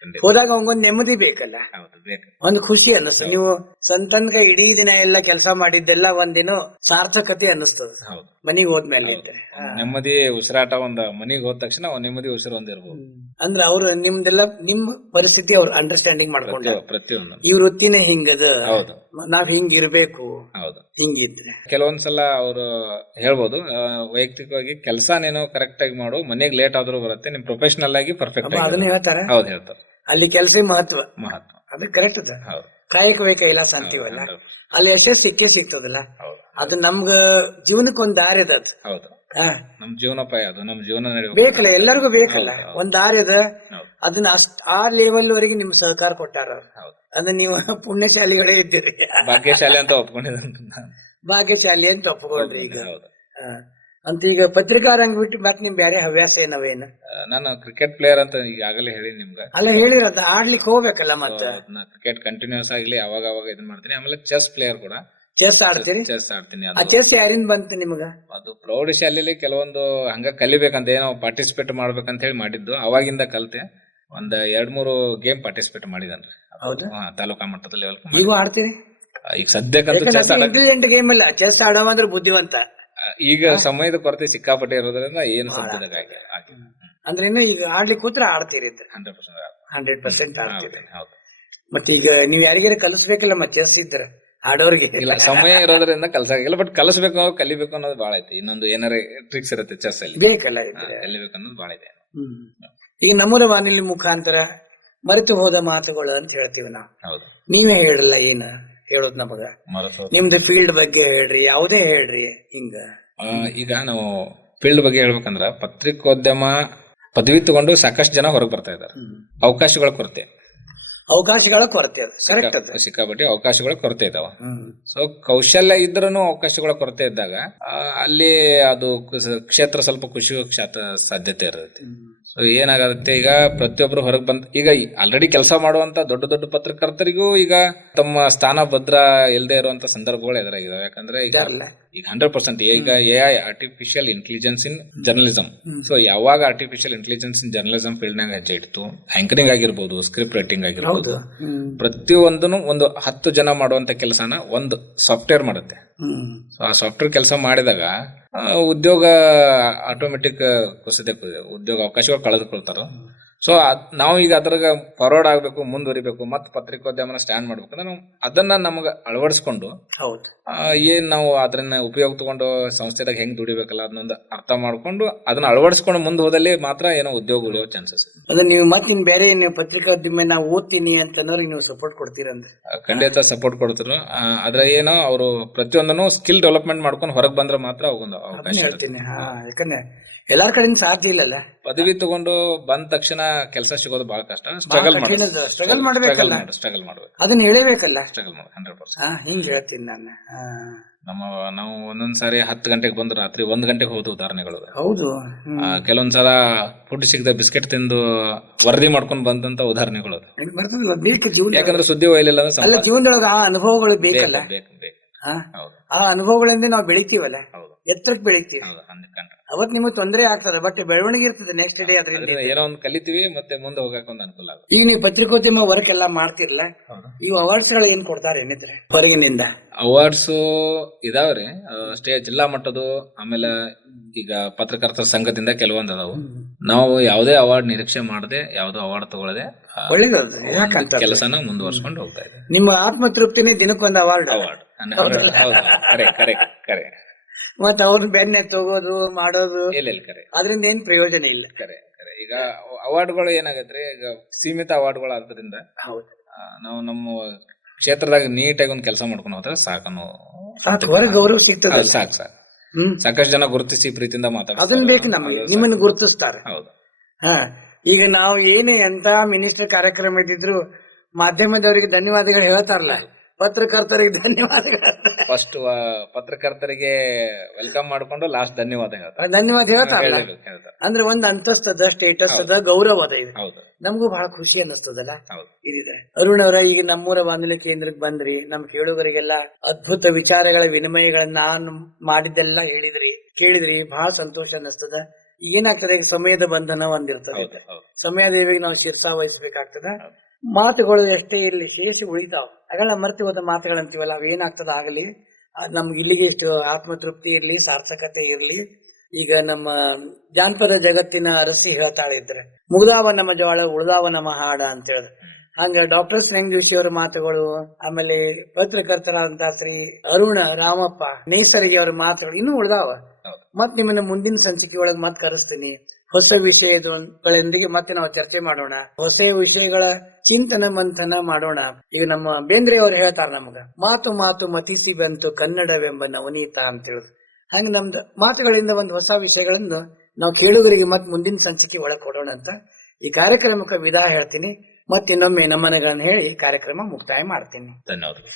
ಖಂಡಿತ. ಹೋದಾಗ ಅವಂಗೊಂದ್ ನೆಮ್ಮದಿ ಬೇಕಲ್ಲ, ಹೌದು ಬೇಕು. ಒಂದು ಖುಷಿ ಅನ್ನಿಸ್ತದೆ. ನೀವು ಸಂತನ್ಕ ಇಡೀ ದಿನ ಎಲ್ಲ ಕೆಲಸ ಮಾಡಿದ್ದೆಲ್ಲ ಒಂದಿನ ಸಾರ್ಥಕತೆ ಅನ್ನಿಸ್ತದ ಹೌದು, ಮನಿಗ್ ಹೋದ್ಮೇಲೆ ಇದ್ರೆ. ನೆಮ್ಮದಿ ಉಸಿರಾಟ ಒಂದ್ ಮನಿಗ್ ಹೋದ ತಕ್ಷಣ ಒಂದ್ ನೆಮ್ಮದಿ ಉಸಿರು ಒಂದಿರ್ಬೋದು. ಅಂದ್ರೆ ಅವ್ರು ನಿಮ್ದೆಲ್ಲ ನಿಮ್ ಪರಿಸ್ಥಿತಿ ಅವ್ರು ಅಂಡರ್ಸ್ಟ್ಯಾಂಡಿಂಗ್ ಮಾಡ್ಕೊಂಡ ಪ್ರತಿಯೊಂದು ಈ ವೃತ್ತಿನೇ ಹಿಂಗದ, ಹೌದು ನಾವ್ ಹಿಂಗಿರ್ಬೇಕು, ಹೌದು. ಹಿಂಗಿದ್ರೆ ಕೆಲವೊಂದ್ಸಲ ಅವ್ರು ಹೇಳ್ಬೋದು ವೈಯಕ್ತಿಕವಾಗಿ ಕೆಲಸ ನೀನು ಕರೆಕ್ಟ್ ಆಗಿ ಮಾಡು, ಮನೆಗ್ ಲೇಟ್ ಆದ್ರೂ ಬರುತ್ತೆ, ನಿಮ್ ಪ್ರೊಫೆಷನಲ್ ಆಗಿ ಪರ್ಫೆಕ್ಟ್ ಅದನ್ನ ಆಗಿ. ಹೇಳ್ತಾರೆ. ಹೌದು ಹೇಳ್ತಾರೆ. ಅಲ್ಲಿ ಕೆಲಸ ಮಹತ್ವ, ಮಹತ್ವ. ಅದು ಕರೆಕ್ಟ್ ಅದ. ಹೌದು, ಕಾಯಕವೇ ಕೈಲಾಸ ಅಂತೀವಲ್ಲ, 100%. ಅಲ್ಲಿ ಯಶಸ್ಸು ಸಿಕ್ಕೇ ಸಿಗ್ತದಲ್ಲ. ಹೌದು ಅದು ನಮ್ಗ ಜೀವನಕ್ಕೆ ಒಂದ್ ದಾರಿ ಅದ ಅದು. ಹೌದು. ಹಾ, ನಮ್ ಜೀವನೋಪಾಯ ಅದು, ನಮ್ ಜೀವನ ನಡೆಯಬೇಕು ಬೇಕಲ್ಲ, ಎಲ್ಲರಿಗೂ ಬೇಕಲ್ಲ, ಹೌದು, ಒಂದ್ ದಾರಿ ಅದ. ಹೌದು. ಅದನ್ನ ಆ ಲೆವೆಲ್ ವರೆಗೆ ನಿಮ್ ಸಹಕಾರ ಕೊಟ್ಟಾರ ಅವ್ರು. ಹೌದು. ಅದು ನೀವು ಪುಣ್ಯಶಾಲಿಗಳೇ ಇದ್ದೀರಿ, ಭಾಗ್ಯಶಾಲಿ ಅಂತ ಒಪ್ಕೊಂಡಿದ್ದೀನಿ. ಭಾಗ್ಯಶಾಲಿ ಅಂತ ಒಪ್ಕೊಂಡ್ರಿ ಈಗ. ಹೌದು. ಹಾ. ಅಂತ ಈಗ ಪತ್ರಿಕಾ ರಂಗ ಬಿಟ್ಟು ಮತ್ತೆ ನಿಮ್ ಬೇರೆ ಹವ್ಯಾಸ ಏನವೇನು? ನಾನು ಕ್ರಿಕೆಟ್ ಪ್ಲೇಯರ್ ಅಂತ ಈಗಾಗಲೇ ಹೇಳಿ ನಿಮ್ಗೆ. ಅಲ್ಲ ಹೇಳಿರೋದು, ಆಡ್ಲಿಕ್ಕೆ ಹೋಗ್ಬೇಕಲ್ಲ ಮತ್ತೆ. ಕ್ರಿಕೆಟ್ ಕಂಟಿನ್ಯೂಸ್ ಆಗ್ಲಿ ಅವಾಗ ಅವಾಗ ಇದನ್ ಮಾಡ್ತೀನಿ. ಆಮೇಲೆ ಚೆಸ್ ಪ್ಲೇಯರ್ ಕೂಡ, ಚೆಸ್ ಆಡ್ತೀರಿ? ಚೆಸ್ ಆಡ್ತೀನಿ. ಆ ಚೆಸ್ ಯಾರಿಂದ ಬಂತು ನಿಮಗ? ಅದು ಪ್ರೌಢಶಾಲೆಯಲ್ಲಿ ಕೆಲವೊಂದು ಹಂಗ ಕಲಿಬೇಕಂತ ಏನೋ ಪಾರ್ಟಿಸಿಪೇಟ್ ಮಾಡ್ಬೇಕಂತ ಹೇಳಿ ಮಾಡಿದ್ದು, ಅವಾಗಿಂದ ಕಲ್ತೆ. ಒಂದ್ 2-3 ಗೇಮ್ ಪಾರ್ಟಿಸಿಪೇಟ್ ಮಾಡಿದನ್ರಿ. ಹೌದಾ? ತಾಲೂಕಾ ಮಟ್ಟದ ಲೆವೆಲ್. ಈಗ ಆಡ್ತೀರಿ? ಈಗ ಸದ್ಯಕ್ಕಂತೂ ಚೆಸ್ ಇಂಟೆಲಿಜೆಂಟ್ ಗೇಮ್ ಅಲ್ಲ, ಚೆಸ್ ಆಡೋವಂದ್ರೆ ಬುದ್ಧಿವಂತ. ಈಗ ಸಮಯದ ಕೊರತೆ ಸಿಕ್ಕಾಪಟ್ಟೆ ಇರೋದ್ರಿಂದ ಏನು ಸದ್ಯದಾಗ ಅಂದ್ರೆ ಇನ್ನು ಈಗ ಆಡ್ಲಿಕ್ಕೆ ಕೂತ್ರ ಆಡ್ತೀರಿ? 100% ಆಡ್ತೀರಿ. ಮತ್ತೆ ಈಗ ನೀವ್ ಯಾರಿಗಾರ ಕಲಿಸ್ಬೇಕಲ್ಲ ಮತ್ತೆ ಚೆಸ್ ಇದ್ರ ಆಡೋರ್ಗೆ? ಇಲ್ಲ, ಸಮಯ ಇರೋದ್ರಿಂದ ಕಲ್ಸಾಗಿಲ್ಲ. ಬಟ್ ಕಲಿಸ್ಬೇಕು, ಕಲಿಬೇಕು ಅನ್ನೋದು ಬಾಳ ಐತಿ. ಇನ್ನೊಂದು ಏನಾರ ಟ್ರಿಕ್ಸ್ ಇರುತ್ತೆ ಚೆಸ್ ಅಲ್ಲಿ, ಬೇಕಲ್ಲ, ಕಲಿಬೇಕು ಅನ್ನೋದು ಬಾಳ ಐತೆ. ಈಗ ನಮ್ಮೂರ ಬಾನುಲಿ ಮುಖಾಂತರ ಮರೆತು ಹೋದ ಮಾತುಗಳು ಅಂತ ಹೇಳ್ತೀವಿ ನಾವು. ಹೌದು. ನೀವೇ ಹೇಳಲ್ಲ ಏನು ಹೇಳೋದ್ ನಮಗ? ನಿಮ್ದು ಫೀಲ್ಡ್ ಬಗ್ಗೆ ಹೇಳ್ರಿ, ಯಾವುದೇ ಹೇಳ್ರಿ ಹಿಂಗ. ಈಗ ನಾವು ಫೀಲ್ಡ್ ಬಗ್ಗೆ ಹೇಳ್ಬೇಕಂದ್ರ, ಪತ್ರಿಕೋದ್ಯಮ ಪದವಿ ತಗೊಂಡು ಸಾಕಷ್ಟು ಜನ ಹೊರಗೆ ಬರ್ತಾ ಇದಾರೆ. ಅವಕಾಶಗಳ ಕೊರತೆ ಅದು ಕರೆಕ್ಟ್ ಅದ. ಸಿಕ್ಕಾಪಟ್ಟೆ ಅವಕಾಶಗಳ ಕೊರತೆ ಇದಾವ. ಸೊ ಕೌಶಲ್ಯ ಇದ್ರೂ ಅವಕಾಶಗಳ ಕೊರತೆ ಇದ್ದಾಗ ಅಲ್ಲಿ ಅದು ಕ್ಷೇತ್ರ ಸ್ವಲ್ಪ ಖುಷಿ ಸಾಧ್ಯತೆ ಇರುತ್ತೆ. ಸೊ ಏನಾಗುತ್ತೆ, ಈಗ ಪ್ರತಿಯೊಬ್ರು ಹೊರಗೆ ಬಂದ್ ಈಗ ಆಲ್ರೆಡಿ ಕೆಲಸ ಮಾಡುವಂತ ದೊಡ್ಡ ದೊಡ್ಡ ಪತ್ರಕರ್ತರಿಗೂ ಈಗ ತಮ್ಮ ಸ್ಥಾನ ಭದ್ರ ಇಲ್ಲದೆ ಇರುವಂತ ಸಂದರ್ಭಗಳು ಎದುರಾಗಿದಾವೆ. ಯಾಕಂದ್ರೆ ಈಗ 100% ಈಗ AI artificial intelligence in journalism. So ಯಾವಾಗ artificial intelligence in journalism field ನಾಗ ಹೆಜ್ಜೆ ಇಡ್ತು, ಆಂಕರಿಂಗ್ ಆಗಿರ್ಬೋದು, ಸ್ಕ್ರಿಪ್ಟ್ ರೈಟಿಂಗ್ ಆಗಿರ್ಬೋದು, ಪ್ರತಿಯೊಂದನ್ನು ಒಂದು 10 ಜನ ಮಾಡುವಂತ ಕೆಲಸನ ಒಂದು ಸಾಫ್ಟ್ವೇರ್ ಮಾಡುತ್ತೆ. ಸೊ ಆ ಸಾಫ್ಟ್ವೇರ್ ಕೆಲಸ ಮಾಡಿದಾಗ ಉದ್ಯೋಗ ಆಟೋಮೆಟಿಕ್ ಕುಸಿದೆ, ಉದ್ಯೋಗ ಅವಕಾಶಗಳು ಕಳೆದುಕೊಳ್ತಾರ. ಸೊ ನಾವು ಈಗ ಅದ್ರಾಗ ಫಾರ್ವರ್ಡ್ ಆಗ್ಬೇಕು, ಮುಂದುವರಿಬೇಕು, ಮತ್ತೆ ಪತ್ರಿಕೋದ್ಯಮನ ಸ್ಟ್ಯಾಂಡ್ ಮಾಡ್ಬೇಕಂದ್ರೆ ನಾವು ಅದನ್ನ ನಮಗ ಅಳವಡಿಸ್ಕೊಂಡು ಏನ್ ನಾವು ಅದನ್ನ ಉಪಯೋಗ ತಗೊಂಡು ಸಂಸ್ಥೆದಾಗ ಹೆಂಗ್ ದುಡಿಬೇಕಲ್ಲ ಅದನ್ನೊಂದು ಅರ್ಥ ಮಾಡ್ಕೊಂಡು ಅದನ್ನ ಅಳವಡಿಸ್ಕೊಂಡು ಮುಂದೆ ಹೋದಲ್ಲಿ ಮಾತ್ರ ಏನೋ ಉದ್ಯೋಗ ಉಳಿಯೋ ಚಾನ್ಸಸ್. ಅದ್ರ ನೀವು ಮತ್ತೆ ಬೇರೆ ನೀವು ಪತ್ರಿಕೋದ್ಯಮ ನಾ ಓದ್ತೀನಿ ಅಂತಂದ್ರೆ ನೀವು ಸಪೋರ್ಟ್ ಕೊಡ್ತೀರಂದ್ರೆ? ಖಂಡಿತ ಸಪೋರ್ಟ್ ಕೊಡ್ತಿರು. ಅದ್ರ ಏನೋ ಅವರು ಪ್ರತಿಯೊಂದನ್ನು ಸ್ಕಿಲ್ ಡೆವಲಪ್ಮೆಂಟ್ ಮಾಡ್ಕೊಂಡು ಹೊರಗೆ ಬಂದ್ರೆ ಮಾತ್ರ ಒಂದು ಅವಕಾಶ. ಹೇಳ್ತೀನಿ, ಯಾಕಂದ್ರೆ ಎಲ್ಲಾರ ಕಡೆಯಿಂದ ಸಾಧ್ಯ ಇಲ್ಲಲ್ಲ. ಪದವಿ ತಗೊಂಡು ಬಂದ ತಕ್ಷಣ ಕೆಲಸ ಸಿಗೋದು ಬಹಳ ಕಷ್ಟ. ಸ್ಟ್ರಗಲ್ ಮಾಡ್ಬೇಕು, ಅದನ್ನ ಹೇಳಬೇಕಲ್ಲ. ಸ್ಟ್ರಗಲ್ ಮಾಡಿ 100%. ಹಿಂಗ್ ಹೇಳ್ತೀನಿ ನಾನು. ನಾವು ಒಂದೊಂದ್ಸಾರಿ 10 ಗಂಟೆಗೆ ಬಂದು ರಾತ್ರಿ 1 ಗಂಟೆಗೆ ಹೋದ ಉದಾಹರಣೆಗಳು. ಹೌದು. ಕೆಲವೊಂದ್ಸಲ ಫುಡ್ ಸಿಗದೆ ಬಿಸ್ಕೆಟ್ ತಿಂದು ವರದಿ ಮಾಡ್ಕೊಂಡು ಬಂದಂತ ಉದಾಹರಣೆಗಳು. ಯಾಕಂದ್ರೆ ಸುದ್ದಿ ಒಯ್ಲಿಲ್ಲ ಅಂದ್ರೆ ಜೀವನದೊಳಗ ಆ ಅನುಭವಗಳು ಬೇಕಲ್ಲ. ಆ ಅನುಭವಗಳಿಂದ ನಾವು ಬೆಳಿತೀವಲ್ಲ, ಎತ್ತರಕ್ಕೆ ಬೆಳಿತೀವಿ. ಅವತ್ ನಿಮ್ಗೆ ತೊಂದರೆ ಆಗ್ತದೆ, ಬಟ್ ಬೆಳವಣಿಗೆ ಇರ್ತದೆ ನೆಕ್ಸ್ಟ್ ಡೇ. ಅದ್ರಿಂದ ಏನೋ ಒಂದು ಕಲಿತೀವಿ, ಮತ್ತೆ ಮುಂದೆ ಹೋಗಕ್ಕೆ ಒಂದು ಅನುಕೂಲ ಆಗುತ್ತೆ. ಈಗ ನೀವು ಪತ್ರಿಕೋದ್ಯಮ ವರ್ಕ್ ಎಲ್ಲಾ ಮಾಡ್ತಿರಲ್ಲ, ಈ ಅವಾರ್ಡ್ಸ್ ಗಳು ಏನ್ ಕೊಡ್ತಾರೆ ಏನಿದ್ರೆ ಹೊರಗಿನಿಂದ? ಅವಾರ್ಡ್ಸ್ ಇದಾವ್ರಿ, ಜಿಲ್ಲಾ ಮಟ್ಟದ್ದು. ಆಮೇಲೆ ಈಗ ಪತ್ರಕರ್ತರ ಸಂಘದಿಂದ ಕೆಲವೊಂದು ಅದಾವು. ನಾವು ಯಾವುದೇ ಅವಾರ್ಡ್ ನಿರೀಕ್ಷೆ ಮಾಡದೆ, ಯಾವ್ದೋ ಅವಾರ್ಡ್ ತಗೊಳ್ಳದೆ ಕೆಲಸನ ಮುಂದುವರ್ಸ್ಕೊಂಡು ಹೋಗ್ತಾ ಇದೆ. ನಿಮ್ಮ ಆತ್ಮತೃಪ್ತಿನೇ ದಿನಕ್ಕೊಂದು ಅವಾರ್ಡ್. ಕರೆ ಮತ್ತ ಅವ್ರನ್ನ ಬೆನ್ನೆ ತಗೋದು ಮಾಡೋದು ಕರೆ, ಅದರಿಂದ ಏನ್ ಪ್ರಯೋಜನ ಇಲ್ಲ. ಕರೆ ಈಗ ಅವಾರ್ಡ್ಗಳು ಏನಾಗತ್ರಿ, ಈಗ ಸೀಮಿತ ಅವಾರ್ಡ್ಗಳು ಆದ್ರಿಂದ ನಾವು ನಮ್ಮ ಕ್ಷೇತ್ರದಾಗ ನೀಟಾಗಿ ಒಂದು ಕೆಲಸ ಮಾಡ್ಕೊಂಡು ಹೋದ್ರೆ ಸಾಕು, ಹೊರಗೆ ಗೌರವ ಸಿಗ್ತದೆ. ಸಾಕು. ಸಾಕಷ್ಟು ಜನ ಗುರುತಿಸಿ ಪ್ರೀತಿಯಿಂದ ಮಾತಾಡ್ತಾರೆ. ಅದನ್ನ ಬೇಕು ನಮಗೆ, ನಿಮ್ಮನ್ನು ಗುರುತಿಸ್ತಾರೆ. ಹೌದು. ಈಗ ನಾವು ಏನೇ ಎಂತ ಮಿನಿಸ್ಟರ್ ಕಾರ್ಯಕ್ರಮ ಇದ್ದಿದ್ರು ಮಾಧ್ಯಮದವರಿಗೆ ಧನ್ಯವಾದಗಳು ಹೇಳ್ತಾರಲ್ಲ, ಪತ್ರಕರ್ತರಿಗೆ ಧನ್ಯವಾದಗಳು. ಫಸ್ಟ್ ಪತ್ರಕರ್ತರಿಗೆ ವೆಲ್ಕಮ್ ಮಾಡ್ಕೊಂಡು ಲಾಸ್ಟ್ ಧನ್ಯವಾದ ಹೇಳ್ತಾರಲ್ಲ. ಅಂದ್ರೆ ಒಂದ್ ಅಂತಸ್ತದ, ಸ್ಟೇಟಸ್ ಅದ, ಗೌರವ ಅದ. ಇದು ನಮಗೂ ಬಹಳ ಖುಷಿ ಅನ್ನಿಸ್ತದಲ್ಲ ಇದಿದ್ರೆ. ಅರುಣ್ ಅವರ, ಈಗ ನಮ್ಮೂರ ಬಾನುಲಿ ಕೇಂದ್ರಕ್ಕೆ ಬಂದ್ರಿ, ನಮ್ ಕೇಳುಗರಿಗೆಲ್ಲ ಅದ್ಭುತ ವಿಚಾರಗಳ ವಿನಿಮಯಗಳನ್ನ ನಾನು ಮಾಡಿದ್ದೆಲ್ಲ ಹೇಳಿದ್ರಿ, ಕೇಳಿದ್ರಿ, ಬಹಳ ಸಂತೋಷ ಅನ್ನಿಸ್ತದ. ಏನಾಗ್ತದೆ, ಈಗ ಸಮಯದ ಬಂಧನ ಒಂದಿರ್ತದೆ. ಹೌದು ಹೌದು ಸಮಯದೇವಿಗೆ ನಾವು ಶಿರ್ಸಾ ವಹಿಸ್ಬೇಕಾಗ್ತದ. ಮಾತುಗಳು ಎಷ್ಟೇ ಇರ್ಲಿ ಶೇಷ ಉಳಿತಾವ್. ಅಗಳ ಮರ್ತಿ ಹೋದ ಮಾತುಗಳಂತೀವಲ್ಲ, ಅವೇನಾಗ್ತದ ಆಗಲಿ, ನಮ್ಗೆ ಇಲ್ಲಿಗೆ ಇಷ್ಟು ಆತ್ಮತೃಪ್ತಿ ಇರ್ಲಿ, ಸಾರ್ಥಕತೆ ಇರ್ಲಿ. ಈಗ ನಮ್ಮ ಜಾನಪದ ಜಗತ್ತಿನ ಅರಸಿ ಹೇಳ್ತಾಳಿದ್ರೆ, ಮುಗ್ದಾವ ನಮ್ಮ ಜೋಳ ಉಳ್ದಾವ ನಮ್ಮ ಹಾಡ ಅಂತ ಹೇಳಿದ್ರು. ಹಂಗ ಡಾಕ್ಟರ್ ಶ್ರೀರಂಗ ಜೋಶಿ ಅವರ ಮಾತುಗಳು, ಆಮೇಲೆ ಪತ್ರಕರ್ತರಾದಂತ ಶ್ರೀ ಅರುಣ ರಾಮಪ್ಪ ನೇಸರಿಗೆ ಅವರ ಮಾತುಗಳು ಇನ್ನೂ ಉಳ್ದಾವ. ಮತ್ ನಿಮ್ಮನ್ನ ಮುಂದಿನ ಸಂಚಿಕೆ ಒಳಗೆ ಮತ್ ಕರೆಸ್ತೀನಿ. ಹೊಸ ವಿಷಯಗಳೊಂದಿಗೆ ಮತ್ತೆ ನಾವು ಚರ್ಚೆ ಮಾಡೋಣ, ಹೊಸ ವಿಷಯಗಳ ಚಿಂತನ ಮಂಥನ ಮಾಡೋಣ. ಈಗ ನಮ್ಮ ಬೇಂದ್ರೆ ಅವ್ರು ಹೇಳ್ತಾರ ನಮಗ, ಮಾತು ಮಾತು ಮತಿಸಿ ಬಂತು ಕನ್ನಡವೆಂಬ ನವನೀತ ಅಂತ ಹೇಳಿದ್ರು. ಹಂಗ ನಮ್ದು ಮಾತುಗಳಿಂದ ಒಂದು ಹೊಸ ವಿಷಯಗಳನ್ನು ನಾವು ಕೇಳುಗರಿಗೆ ಮತ್ ಮುಂದಿನ ಸಂಚಿಕೆ ಒಳಗೆ ಕೊಡೋಣ ಅಂತ ಈ ಕಾರ್ಯಕ್ರಮಕ್ಕೆ ವಿದಾಯ ಹೇಳ್ತೀನಿ. ಮತ್ತಿನ್ನೊಮ್ಮೆ ನಮನಗಳನ್ನು ಹೇಳಿ ಕಾರ್ಯಕ್ರಮ ಮುಕ್ತಾಯ ಮಾಡ್ತೀನಿ. ಧನ್ಯವಾದಗಳು.